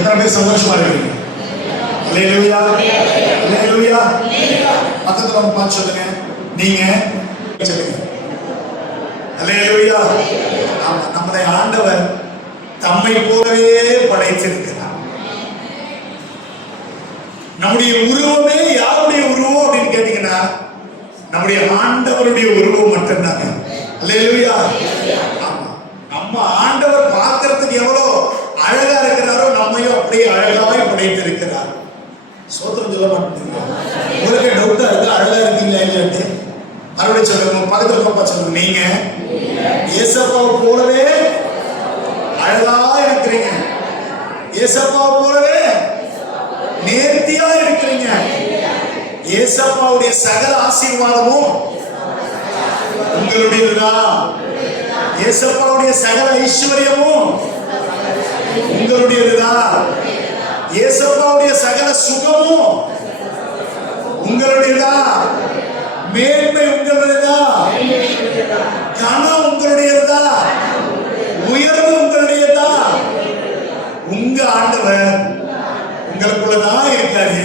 எத்தனை பேர் சந்தோஷமா இருக்கீங்க? அல்லேலூயா, அல்லேலூயா. பக்கத்துல வந்து பார்த்து சொல்லுங்க, நீங்க சொல்லுங்க அல்லேலூயா. ஆமா, நம்முடைய ஆண்டவர் தம்மை போலவே படைத்திருக்கிறார். நம்முடைய உருவமே யாருடைய உருவம் அப்படின்னு கேட்டீங்கன்னா நம்முடைய ஆண்டவருடைய உருவம் மட்டும்தாங்க. அல்லேலூயா. ஆமா, நம்ம ஆண்டவர் பார்க்கறதுக்கு எவ்வளவு அழகா இருக்கிறாரோ நம்மையும் அப்படியே அழகாய் படைத்திருக்கிறார். சோத்திரம் சொல்ல மாட்டேங்க. உங்களுக்கு டவுட்டா இருக்கு, அழகா இருக்கீங்களா இல்லையாட்டு? மறுபடியும் சொல்லுங்க, பக்கத்துல இருக்கப்பா சொல்லுங்க, நீங்க ஏசப்பாவை போலவே அழகா இருக்கிறீங்க, ஏசப்பாவை போலவே நேர்த்தியா இருக்கிறீங்க. ஏசப்பாவுடைய சகல ஆசீர்வாதமும் உங்களுடையதுதான். ஏசப்பாவுடைய சகல ஐஸ்வர்யமும் உங்களுடையதுதான். ஏசப்பாவுடைய சகல சுகமும் உங்களுடையதுதான். மேன்மை உங்களுடையதுதான். கனம் உங்களுடையதுதான். உயர்வு உங்களுடையதுதான். உங்க ஆண்டவர் உங்களுக்குள்ளதான் இருக்காரு.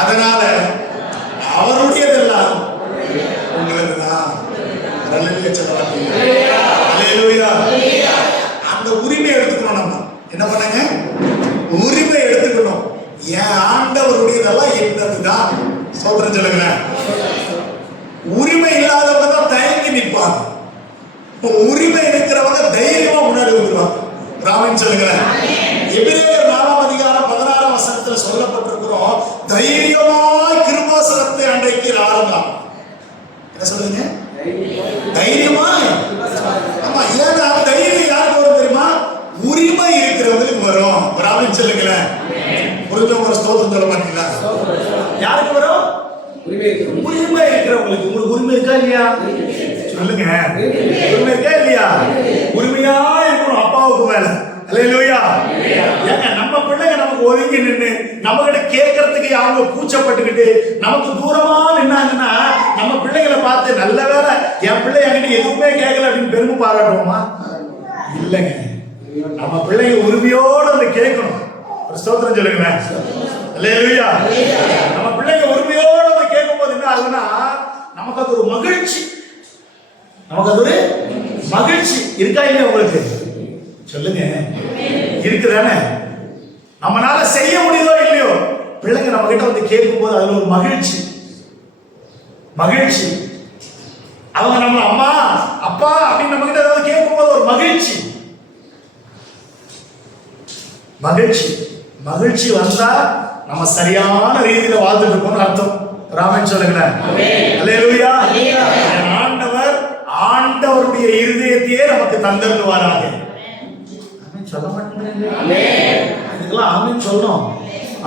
அதனால அவருடையதெல்லாம் உங்களுக்குதான். அந்த உரிமை எடுத்துக்கணும். நம்ம என்ன பண்ணாங்க? உரிமை எடுத்துக்கணும். என் ஆண்டவருடையதெல்லாம் என்னதுதான். சோத்திரம் சொல்லுங்க. உரிமை இல்லாதவங்க தான் தயங்கி நிற்பாங்க. உரிமை இருக்கிறவங்க தைரியமா முன்னாடி வந்துருவாங்க. ராமன் சொல்லுங்களேன். எபிரேயர் 4ஆம் அதிகாரம் 16ஆம் வசனத்துல சொல்லப்பட்டிருக்கிறோம், தைரியமாய் கிருபாசனத்தை அன்றைக்கு ஆரம்பம். என்ன சொல்லுங்க? தைரியமா. ஆமா, ஏன்னா தைரியம் யாருக்கு வரும் தெரியுமா? உரிமை இருக்கிறவங்களுக்கு வரும். ராமன் சொல்லுங்களேன். ஒரு ஸ்தோத்திரம் சொல்ல மாட்டீங்களா? யாருக்கு வரும்? உரிமை இருக்கிறவங்களுக்கு. உங்களுக்கு உரிமை இருக்கா இல்லையா? சொல்லுங்க, உரிமை இருக்கா இல்லையா? உரிமையா இருக்கணும் அப்பாவுக்கு மேல. அல்லேலூயா. ஏங்க, நம்ம பிள்ளைங்க நமக்கு ஒதுங்கி நின்று நம்ம கிட்ட கேட்கறதுக்கு அவங்க கூச்சப்பட்டுக்கிட்டு நமக்கு தூரமா நின்னாங்கன்னா நம்ம பிள்ளைகளை பார்த்து நல்ல வேலை என் பிள்ளை என்கிட்ட எதுவுமே கேட்கல அப்படின்னு பெருமை பாராட்டுவோமா? இல்லைங்க, நம்ம பிள்ளைங்க உரிமையோடு வந்து கேட்கணும். ஒரு ஸ்தோத்திரம் சொல்லுங்க. அல்லேலூயா. நம்ம பிள்ளைங்க உரிமையோடு வந்து கேட்கும் போது என்ன ஆகுதுன்னா நமக்கு அது ஒரு மகிழ்ச்சி. நமக்கு அது ஒரு மகிழ்ச்சி இருக்கா இல்லையா? உங்களுக்கு சொல்லுங்க, இருக்குதானே? நம்மளால செய்ய முடியுதோ இல்லையோ, பிள்ளைங்க நம்ம கிட்ட வந்து கேட்கும் போது அதுல ஒரு மகிழ்ச்சி. மகிழ்ச்சி. அவங்க நம்ம அம்மா அப்பா அப்படின்னு நம்ம கிட்ட ஏதாவது கேட்கும் போது ஒரு மகிழ்ச்சி. மகிழ்ச்சி. மகிழ்ச்சி வந்தா நம்ம சரியான ரீதியில வாழ்ந்துட்டு இருக்கோம்னு அர்த்தம். ராமன் சொல்லுங்களேன். அல்லேலூயா. ஆண்டவர் ஆண்டவருடைய இருதயத்தையே நமக்கு தந்தருவாராக. சொல்ல மாட்டேங்க. இதுக்கெல்லாம் ஆமீன் சொல்லணும்.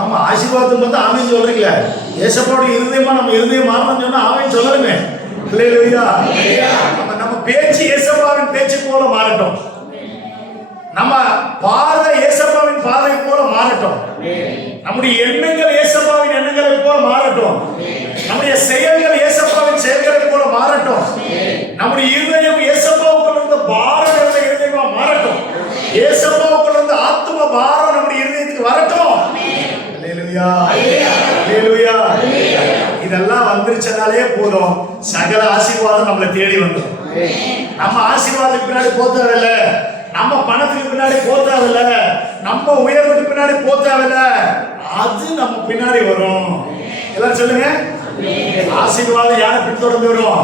ஆமா, ஆசீர்வாதம் வந்து ஆமீன் சொல்றீங்களே. ஏசப்பாவுடைய இருதயமா நம்ம இருதயம் மாறணும்னு சொன்னா ஆமீன் சொல்லணுமே. அல்லேலூயா. நம்ம பேச்சு ஏசப்பாவின் பேச்சு போல மாறட்டும். நம்ம பார்வை ஏசப்பாவின் பார்வை போல மாறட்டும். நம்முடைய எண்ணங்கள் ஏசப்பாவின் எண்ணங்களை போல மாறட்டும். நம்முடைய செயல்கள் ஏசப்பாவின் செயல்களை போல மாறட்டும். நம்முடைய இருதயம் ஏசப்பாவுக்குள்ள இருந்த பாரம் என்ற இருதயமா மாறட்டும். ஏசப்பாவுக்குள்ள இருந்த ஆத்தும பாரம் நம்முடைய இருதயத்துக்கு வரட்டும். அல்லேலூயா. அல்லேலூயா. இதெல்லாம் வந்துருச்சனாலே போதும், சகல ஆசீர்வாதம் நம்மளை தேடி வந்துடும். நம்ம ஆசீர்வாதத்துக்கு பின்னாடி போத்தவில்லை, நம்ம பணத்துக்கு பின்னாடி போத்தாவில்ல, நம்ம உயர்வுக்கு பின்னாடி போத்தாவில்ல, அது நம்ம பின்னாடி வரும். எல்லாரும் சொல்லுங்க, ஆசீர்வாதம் யாரை பின்தொடர்ந்து வரும்?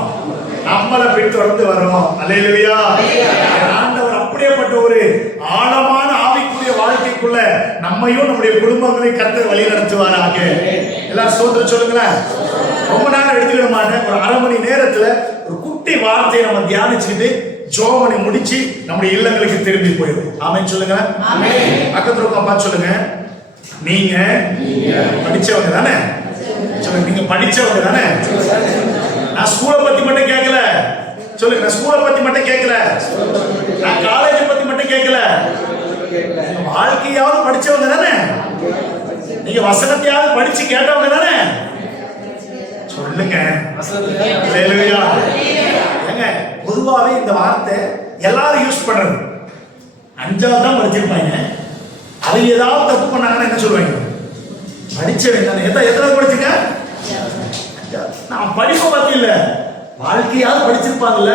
நம்மளை பின்தொடர்ந்து வரும். அல்லேலூயா. ஆண்டவர் அப்படியேப்பட்ட ஒரு ஆழமான ஆவிக்குரிய வாழ்க்கைக்குள்ள நம்மையும் நம்முடைய குடும்பங்களை கர்த்தர் வழி நடத்துவாராக. எல்லாரும் ஸ்தோத்திரம் சொல்லுங்களேன். ரொம்ப நேரம் எடுத்துக்கிட மாட்டேன். ஒரு அரை மணி நேரத்துல ஒரு குட்டி வார்த்தையை நம்ம தியானிச்சுக்கிட்டு ஜோமனை முடிச்சு நம்முடைய இல்லங்களுக்கு திரும்பி போயிடும். ஆமென் சொல்லுங்க. பக்கத்துல உட்கார்ந்து சொல்லுங்க, நீங்க படிச்சவங்க தானே? சொல்லுங்க, நீங்க படிச்சவங்க தானே? நான் ஸ்கூலை பத்தி மட்டும் கேட்கல. சொல்லுங்க, நான் ஸ்கூலை பத்தி மட்டும் கேட்கல, நான் காலேஜ் பத்தி மட்டும் கேட்கல. வாழ்க்கையாவது படிச்சவங்க தானே? நீங்க வசனத்தையாவது படிச்சு கேட்டவங்க தானே? சொல்லுங்க. ஏங்க, பொதுவாகவே இந்த வார்த்தை எல்லாரும் யூஸ் பண்றது. 5வது தான் படிச்சிருப்பாங்க, அது ஏதாவது தப்பு பண்ணாங்கன்னா என்ன சொல்லுவாங்க? படிச்சவன் தானே. எத்தனை படிச்சுங்க? நான் படிப்பை பத்தி இல்ல, வாழ்க்கையாவது படிச்சிருப்பாங்கல்ல.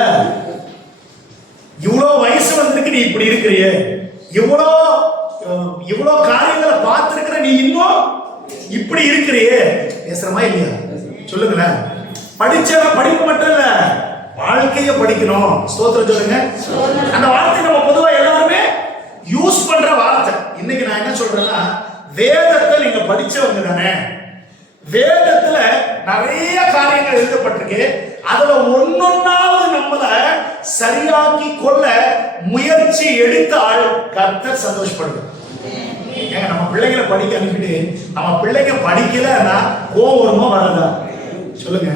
இவ்வளோ வயசு வந்திருக்கு, நீ இப்படி இருக்கிறிய, இவ்வளோ காரியங்களை பார்த்திருக்கிற, நீ இன்னும் இப்படி இருக்கிறியே, பேசுறமா இல்லையா? சொல்லுங்களேன். படிச்சவன் படிப்பு மட்டும் இல்ல, வாழ்க்கைய படிக்கணும். ஸ்தோத்திரம் சொல்லுங்க. அந்த வார்த்தை நம்ம பொதுவா எல்லாருமே யூஸ் பண்ற வார்த்தை. இன்னைக்கு நான் என்ன சொல்றேன்னா, வேதத்தை நீங்க படிச்சவங்க தானே, வேதத்துல நிறைய காரியங்கள் எழுதப்பட்டிருக்கு. அதுல ஒன்னொன்னாவது நம்மள சரியாக்கி கொள்ள முயற்சி எடுத்தால் கர்த்தர் சந்தோஷப்படுது. ஏங்க, நம்ம பிள்ளைகளை படிக்க அனுப்பிட்டு நம்ம பிள்ளைங்க படிக்கலன்னா கோவம் வருமா வராதா? சொல்லுங்க.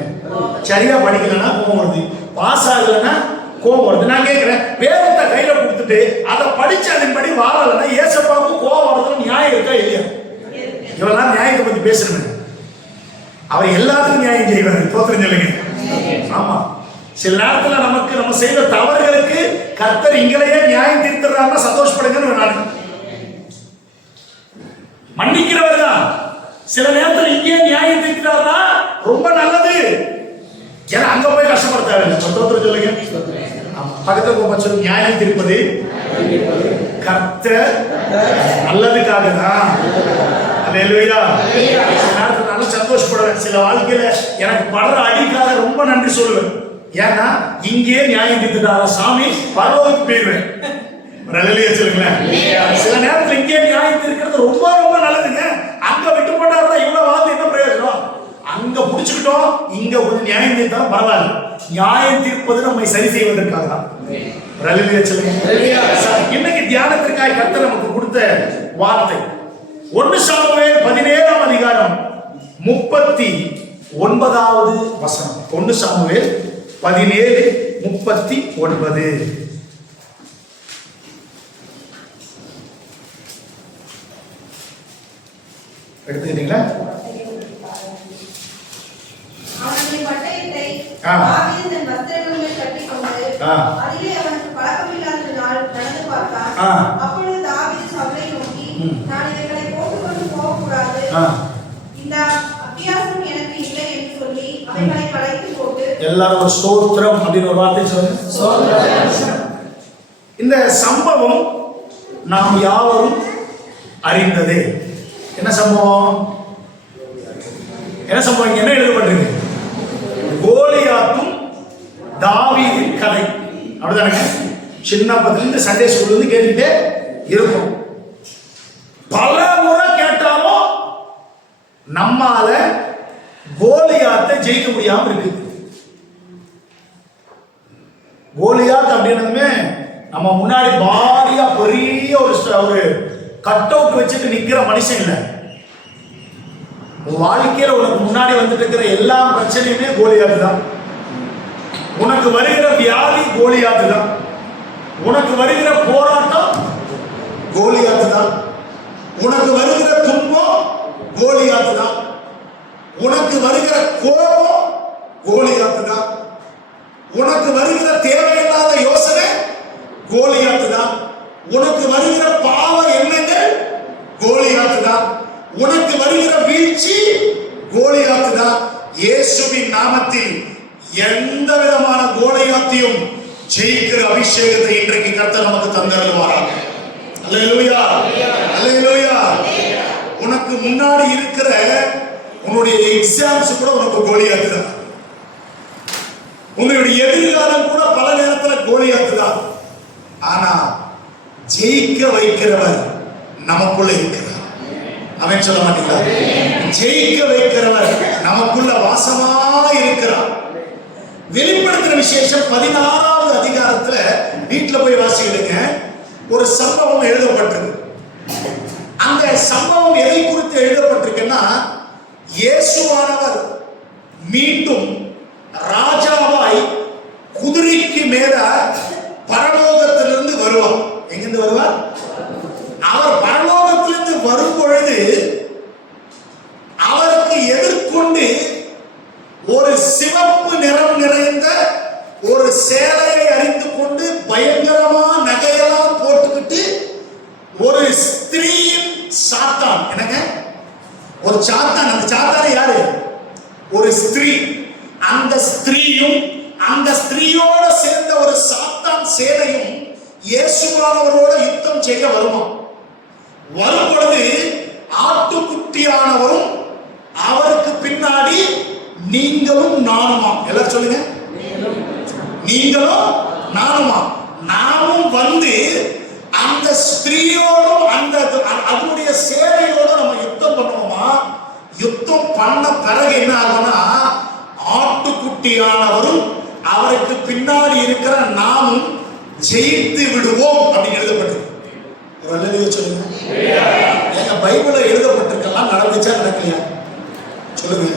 சரியா படிக்கலன்னா கோவம் வருது, பாஸ் ஆகலன்னா கோவம் வருது. நான் கேட்கிறேன், வேதத்தை கையில கொடுத்துட்டு அதை படிச்சு அதன்படி வாழலன்னா ஏசப்பாவுக்கு கோவம் வருதுன்னு நியாயம் இருக்கா இல்லையா? இவெல்லாம் நியாயத்தை பத்தி பேசணும். அவர் எல்லாத்துக்கும் நியாயம் செய்வார். தோத்திரம் சொல்லுங்க. ஆமா, சில நேரத்துல நமக்கு நம்ம செய்த தவறுகளுக்கு கர்த்தர் இங்களையே நியாயம் தீர்த்துறாருன்னா சந்தோஷப்படுங்கன்னு நான் மன்னிக்கிறவர் தான். சில நேரத்தில் இங்கே நியாயம் தீர்க்கிறாரா ரொம்ப நல்லது. ஏன்னா அங்க போய் கஷ்டப்பட தேவையில்லை. தோத்திரம் சொல்லுங்க. பக்கத்துல போய் சொல்லி நியாயம் தீர்ப்பது கர்த்தர் நல்லதுக்காக தான். அல்லேலூயா. சில நேரத்தில் நல்லா சந்தோஷப்படுவேன். சில வாழ்க்கையில எனக்கு படுற அடிக்காக ரொம்ப நன்றி சொல்லுவேன். ஏன்னா இங்கே நியாயம் தீர்த்துட்டாரா சாமி, பரலோகத்துக்கு போயிடுவேன். சொல்லுங்களேன். சில நேரத்தில் இங்கே நியாயம் தீர்க்கிறது ரொம்ப ரொம்ப நல்லதுங்க. அங்க விட்டு போட்டாருன்னா இவ்வளவு வாழ்ந்து என்ன பிரயோஜனம்? அங்க புடிச்சுக்கிட்டோம், இங்க கொஞ்சம் நியாயம் தீர்த்தாலும் பரவாயில்ல. நியாயம் தீர்ப்பது நம்மை சரி செய்வதற்காக தான். இன்னைக்கு தியானத்திற்காக கர்த்தர் நமக்கு கொடுத்த வார்த்தை 1 சாமுவேல் 17ஆம் அதிகாரம் 39வது வசனம். 1 சாமுவேல் 17:39. எடுத்துக்கிட்டீங்களா? எல்லாரும் ஸ்தோத்திரம் அப்படின்னு ஒரு வார்த்தை சொல்லுங்க. இந்த சம்பவம் நாம் யாவரும் அறிந்ததே. என்ன சம்பவம்? என்ன சம்பவம்? என்ன எழுதப்பட்டிருக்கு? கோலியாத்தும் தாவீதின் கதை. அப்படிதானே? சின்ன பத்திலிருந்து சண்டே ஸ்கூல்ல இருந்து கேட்டுட்டே இருக்கும். பல முறை கேட்டாலும் நம்மால கோலியாத்தை ஜெயிக்க முடியாம இருக்கு. கோலியாத் அப்படின்னதுமே நம்ம முன்னாடி பாரியா பெரிய ஒரு கட் அவுட் வச்சுட்டு நிக்கிற மனுஷன் இல்ல. வாழ்க்கையில உனக்கு முன்னாடி வந்துட்டு இருக்கிற எல்லா பிரச்சனையுமே கோலியாத்து தான். உனக்கு வருகிற வியாதி கோலியாத்து தான். உனக்கு வருகிற போராட்டம் கோலியாத்து தான். உனக்கு வருகிற துன்பம் கோலியாத்து தான். உனக்கு வருகிற கோபம் கோலியாத்து தான். உனக்கு வருகிற தேவையில்லாத யோசனை கோலியாத்து தான். உனக்கு வருகிற பாவ எண்ணங்கள் கோலியாத்து தான். உனக்கு வருகிற வீழ்ச்சி கோலியாத்து தான். இயேசுவின் நாமத்தில் எந்த விதமான கோலியாத்தையும் ஜெயிக்கிற அபிஷேகத்தை இன்றைக்கு கர்த்தர் நமக்கு தந்தருவாராக. அல்லேலூயா, அல்லேலூயா. உனக்கு முன்னாடி இருக்கிற உன்னுடைய எக்ஸாம்ஸ் கூட உனக்கு கோலியாத்து தான். உங்களுடைய எதிர்காலம் கூட பல நேரத்தில் கோலியாத்து தான். ஆனா ஜெயிக்க வைக்கிறவர் நமக்குள்ள இருக்கிறார். அவன் சொல்ல மாட்டீங்களா? ஜெயிக்க வைக்கிறவர் நமக்குள்ள வாசமாக இருக்கிறார். வெளிப்படுத்துற விசேஷம் 16வது அதிகாரத்துல வீட்டுல போய் வாசிடுங்க. ஒரு சம்பவம் எழுதப்பட்டிருக்கு. அந்த சம்பவம் எதை குறித்து எழுதப்பட்டிருக்குன்னா, இயேசுவானவர் மீண்டும் ராஜாவாய் குதிரைக்கு மேல பரலோகத்திலிருந்து வருவார். எங்கிருந்து வருவார்? அவர் பரலோகத்திலிருந்து வரும் பொழுது அவருக்கு எதிர்கொண்டு ஒரு சிவப்பு நிறம் நிறைந்த ஒரு சேலையை அணிந்து கொண்டு பயங்கரமா நகையெல்லாம் போட்டுக்கிட்டு ஒரு ஸ்திரீயின் சாத்தான். என்னங்க? ஒரு சாத்தான். அந்த சாத்தான யாரு? ஒரு ஸ்திரீ. அந்த ஸ்திரீயும் அந்த ஸ்திரீயோட சேர்ந்த ஒரு சாத்தான் சேனையும் இயேசுவானவரோட யுத்தம் செய்ய வருமா. வரும் பொழுது ஆட்டுக்குட்டியானவரும் அவருக்கு பின்னாடி நீங்களும் நானுமா. எல்லாரும் சொல்லுங்க, நீங்களும் நானுமா. நாமும் வந்து அந்த ஸ்திரீயோடும் அந்த அதனுடைய சேனையோட நம்ம யுத்தம் பண்ணுவோமா. யுத்தம் பண்ண பிறகு என்ன ஆகும்னா, ஆட்டுக்குட்டியானவரும் அவருக்கு பின்னாடி இருக்கிற நாமும் ஜெயித்து விடுவோம் அப்படின்னு எழுதப்பட்டிருக்கு. ஒரு அல்லேலூயா சொல்லுங்க. எங்க பைபிள்ல எழுதப்பட்டிருக்கலாம் நடந்துச்சா நடக்கலையா சொல்லுங்க.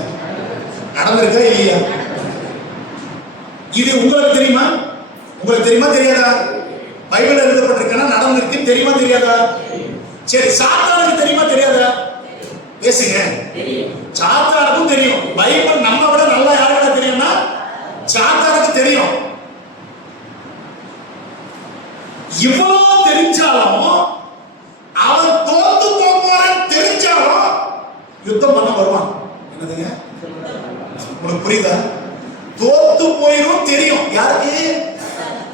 நடந்திருக்கா இல்லையா? இது உங்களுக்கு தெரியுமா? உங்களுக்கு தெரியுமா தெரியாதா? பைபிள்ல எழுதப்பட்டிருக்கா நடந்திருக்கு தெரியுமா தெரியாதா? சரி, சாத்தானுக்கு தெரியுமா தெரியாதா? பேசுங்க. சாத்தானுக்கும் தெரியும். பைபிள் நம்ம விட நல்லா யாருக்கு தெரியும்னா சாத்தானுக்கு தெரியும். இவ்வளவு தெரிஞ்சாலும் அவன் தோத்து போவான்னு தெரிஞ்சாலும் யுத்தம் பண்ண வருவான். என்னதுங்க? உங்களுக்கு புரியுதா? தோத்து போயிரும் தெரியும் யாருக்கு?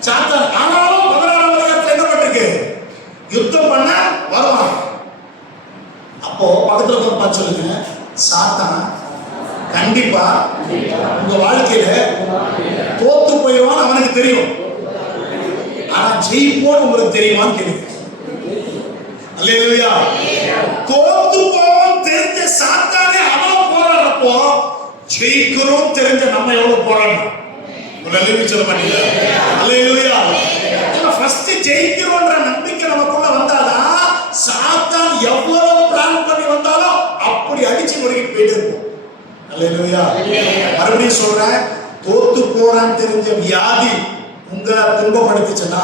சாத்தான். ஆனாலும் 16ஆம் அதிகாரத்துல என்ன பட்டிருக்கு? யுத்தம் பண்ண வருவான். அப்போ பக்கத்துல பார்த்து சொல்லுங்க, சாத்தான் கண்டிப்பா உங்க வாழ்க்கையில தோத்து போயிடுவான்னு அவனுக்கு தெரியும். ஆனா ஜெயிப்போன்னு உங்களுக்கு தெரியுமான்னு கேளுங்க. அல்லேலூயா. தோத்து போவோம் தெரிஞ்ச சாத்தானே அவன் போராடுறப்போ ஜெயிக்கிறோம் தெரிஞ்ச நம்ம எவ்வளவு போராடணும். அல்லேலூயா சொல்ல மாட்டீங்க? அல்லேலூயா. ஃபர்ஸ்ட் ஜெயிக்கிறோம்ன்ற நம்பிக்கை நமக்குள்ள வந்தாதான் சாத்தான் எவ்வளவு பிளான் பண்ணி வந்தாலும் அப்படி அடிச்சு நொறுக்கிட்டு போயிட்டு இருக்கும். அல்லேலூயா. மறுபடியும் சொல்றேன், தோத்து போறான்னு தெரிஞ்ச வியாதி உங்களை துன்பப்படுத்துச்சுன்னா,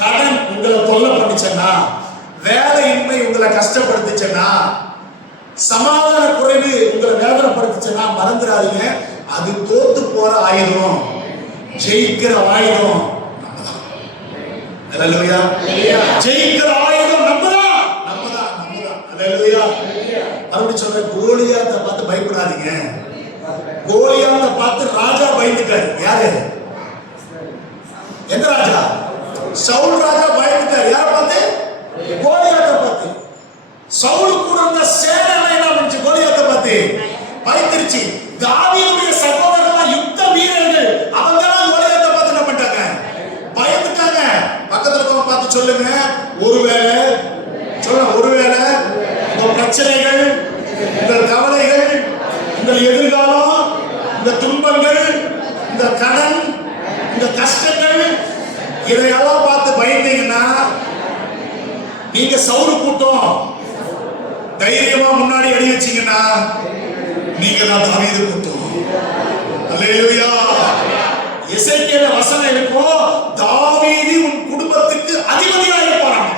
கடன் உங்களை தொல்லை பண்ணிச்சுன்னா, வேலையின்மை உங்களை கஷ்டப்படுத்துச்சுன்னா, சமாதான குறைவு உங்களை வேதனைப்படுத்துச்சுன்னா மறந்துடாதீங்க, அது தோத்து போற ஆயுதம். ஜெயிக்கிற ஆயுதம் நம்மதான். அல்லேலூயா. ஜெயிக்கிற ஆயுதம் நம்மதான். அல்லேலூயா. மறுபடியும் சொல்றேன், கோலியாத்தை பார்த்து பயப்படாதீங்க. கோலியாத்தை பார்த்து ராஜா பயந்துட்டாரு. யாரு? எந்த ராஜா? சவுல் ராஜா பயந்துட்டார். யாரை பார்த்து? கோலியாத்தை பார்த்து. சவுல் கூட இருந்த சேனை என்ன பண்ணுச்சு? கோலியாத்தை பார்த்து பயந்துருச்சு. தாவீதுடைய சகோதரர்கள் யுத்த வீரர்கள், அவங்க தான் கோலியாத்தை பார்த்து என்ன பண்ணிட்டாங்க? பயந்துட்டாங்க. பக்கத்துல இருக்கவங்க பார்த்து சொல்லுங்க, ஒருவேளை உங்க பிரச்சனைகள், உங்கள் கவலைகள், உங்கள் எதிர்காலம், இந்த துன்பங்கள், இந்த கடன், இந்த கஷ்டங்கள், இதையெல்லாம் பார்த்து பயந்தீங்கன்னா நீங்க சவுல் கூட்டம் தைரியமா முன்னாடி அடி வச்சீங்கன்னா நீங்க தான் தாவீது கூட்டம். அல்லேலூயா. எசேக்கியேல வசனம் இருக்கும், தாவீது உன் குடும்பத்துக்கு அதிபதியா இருப்பாராம்.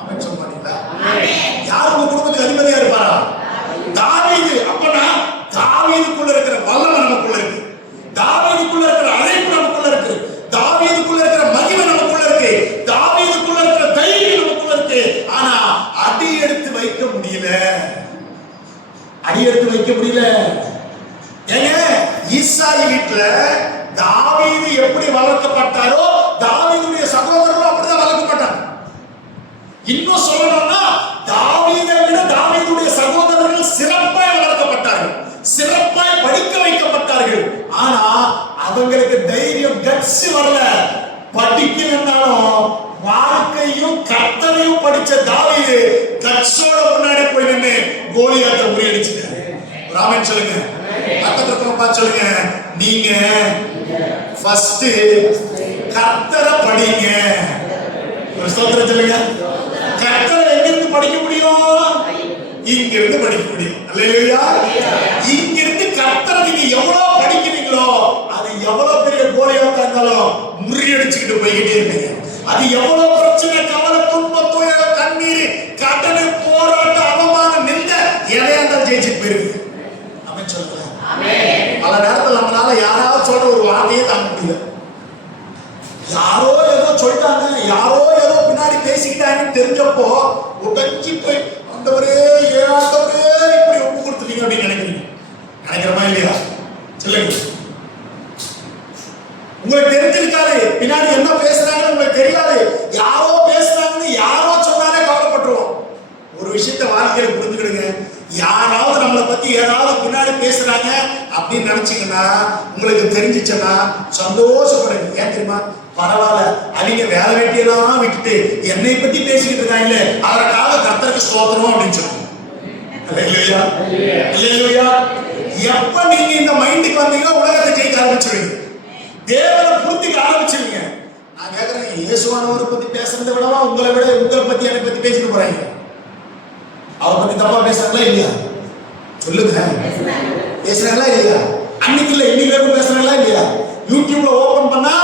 ஆமென் சொல்ல மாட்டீங்களா? யார் உங்க குடும்பத்துக்கு அதிபதியா இருப்பாரா? தாவீது. அப்பனா தாவீதுக்குள்ள இருக்கிற வல்லமை நமக்குள்ள இருக்கு. தாவீதுக்குள்ள இருக்கிற அழைப்பு நமக்குள்ள இருக்கு. தாவீதுக்குள்ள இருக்கிற மகிமை நமக்குள்ள இருக்கு. தாவீதுக்குள்ள இருக்கிற தைரியம் நமக்குள்ள இருக்கு. ஆனா அடி எடுத்து வைக்க முடியல. ஏங்க, ஈசாய் வீட்டுல தாவீது எப்படி வளர்க்கப்பட்டாரோ தாவீதுடைய சகோதரர்கள் அப்படிதான் வளர்க்கப்பட்டாங்க. இன்னும் சொல்லணும்னா தாவீதை விட தாவீதுடைய சகோதரர்கள் சிறப்பாய் வளர்க்கப்பட்டார்கள், சிறப்பாய் படிக்க வைக்கப்பட்டார்கள். ஆனா அவங்களுக்கு தைரியம், கட்ஸ் வரல. படிக்கலன்னாலும் வாழ்க்கையும் கர்த்தரையும் படிச்ச தாவீது கட்ஸோட முன்னாடி போய் நின்று கோலியாத்தை முறியடிச்சாரு. ஆமென் சொல்லுங்க. பக்கத்துல பார்த்து சொல்லுங்க, நீங்க ஃபர்ஸ்ட் கர்த்தரை படிங்க. ஒரு ஸ்தோத்திரம் சொல்லுங்க. கர்த்தரை எங்க இருந்து படிக்க முடியும்? இங்க இருந்து படிக்க முடியும். அல்லேலூயா. இங்க இருந்து கர்த்தரை நீங்க எவ்வளவு படிக்கிறீங்களோ அது எவ்வளவு பெரிய கோலியாத்தா இருந்தாலும் முறியடிச்சுக்கிட்டு போய்கிட்டே இருப்பீங்க. அது எவ்வளவு பிரச்சனை, கவலை, துன்பம், துயரம், கண்ணீர், கடனை, போராட்டம், அவமானம், நிந்த எதையா இருந்தாலும் ஜெயிச்சு போயிருக்கு. ஆமென் சொல்லுங்க. பல நேரத்தில் நம்மளால யாராவது சொல்ற ஒரு வார்த்தையே தாங்க முடியல. யாரோ ஏதோ சொல்லிட்டாங்க, யாரோ ஏதோ பின்னாடி பேசிக்கிட்டாங்கன்னு தெரிஞ்சப்போ உடைஞ்சி போய் ஆண்டவரே விஷயத்தை வாழ்க்கையில புரிஞ்சுக்கிடுங்க. யாராவது நம்மளை பத்தி ஏதாவது பின்னாடி பேசுறாங்க அப்படின்னு நினைச்சீங்கன்னா, உங்களுக்கு தெரிஞ்சிச்சுன்னா சந்தோஷப்படுங்க. ஏன் தெரியுமா? பரவாயில்ல, அவங்க வேலை வேட்டியெல்லாம் விட்டுட்டு என்னை பத்தி பேசிக்கிட்டு இருக்காங்களே, அதற்காக கர்த்தருக்கு ஸ்தோத்திரம் அப்படின்னு சொல்லுங்க. எப்ப நீங்க இந்த மைண்டுக்கு வந்தீங்கன்னா உலகத்தை ஜெயிக்க ஆரம்பிச்சிருவீங்க, தேவனை புரிஞ்சுக்க ஆரம்பிச்சிருவீங்க. நான் கேட்கிறேன், இயேசுவானவரை பத்தி பேசுறதை விடவா உங்களை பத்தி என்னை பத்தி பேசிட்டு போறாங்க? அவரை பத்தி தப்பா பேசுறாங்களா இல்லையா? சொல்லுங்க, பேசுறாங்களா இல்லையா? அன்னைக்கு இல்ல இன்னைக்கு வரைக்கும் பேசுறாங்களா இல்லையா? யூடியூப்ல ஓபன் பண்ணா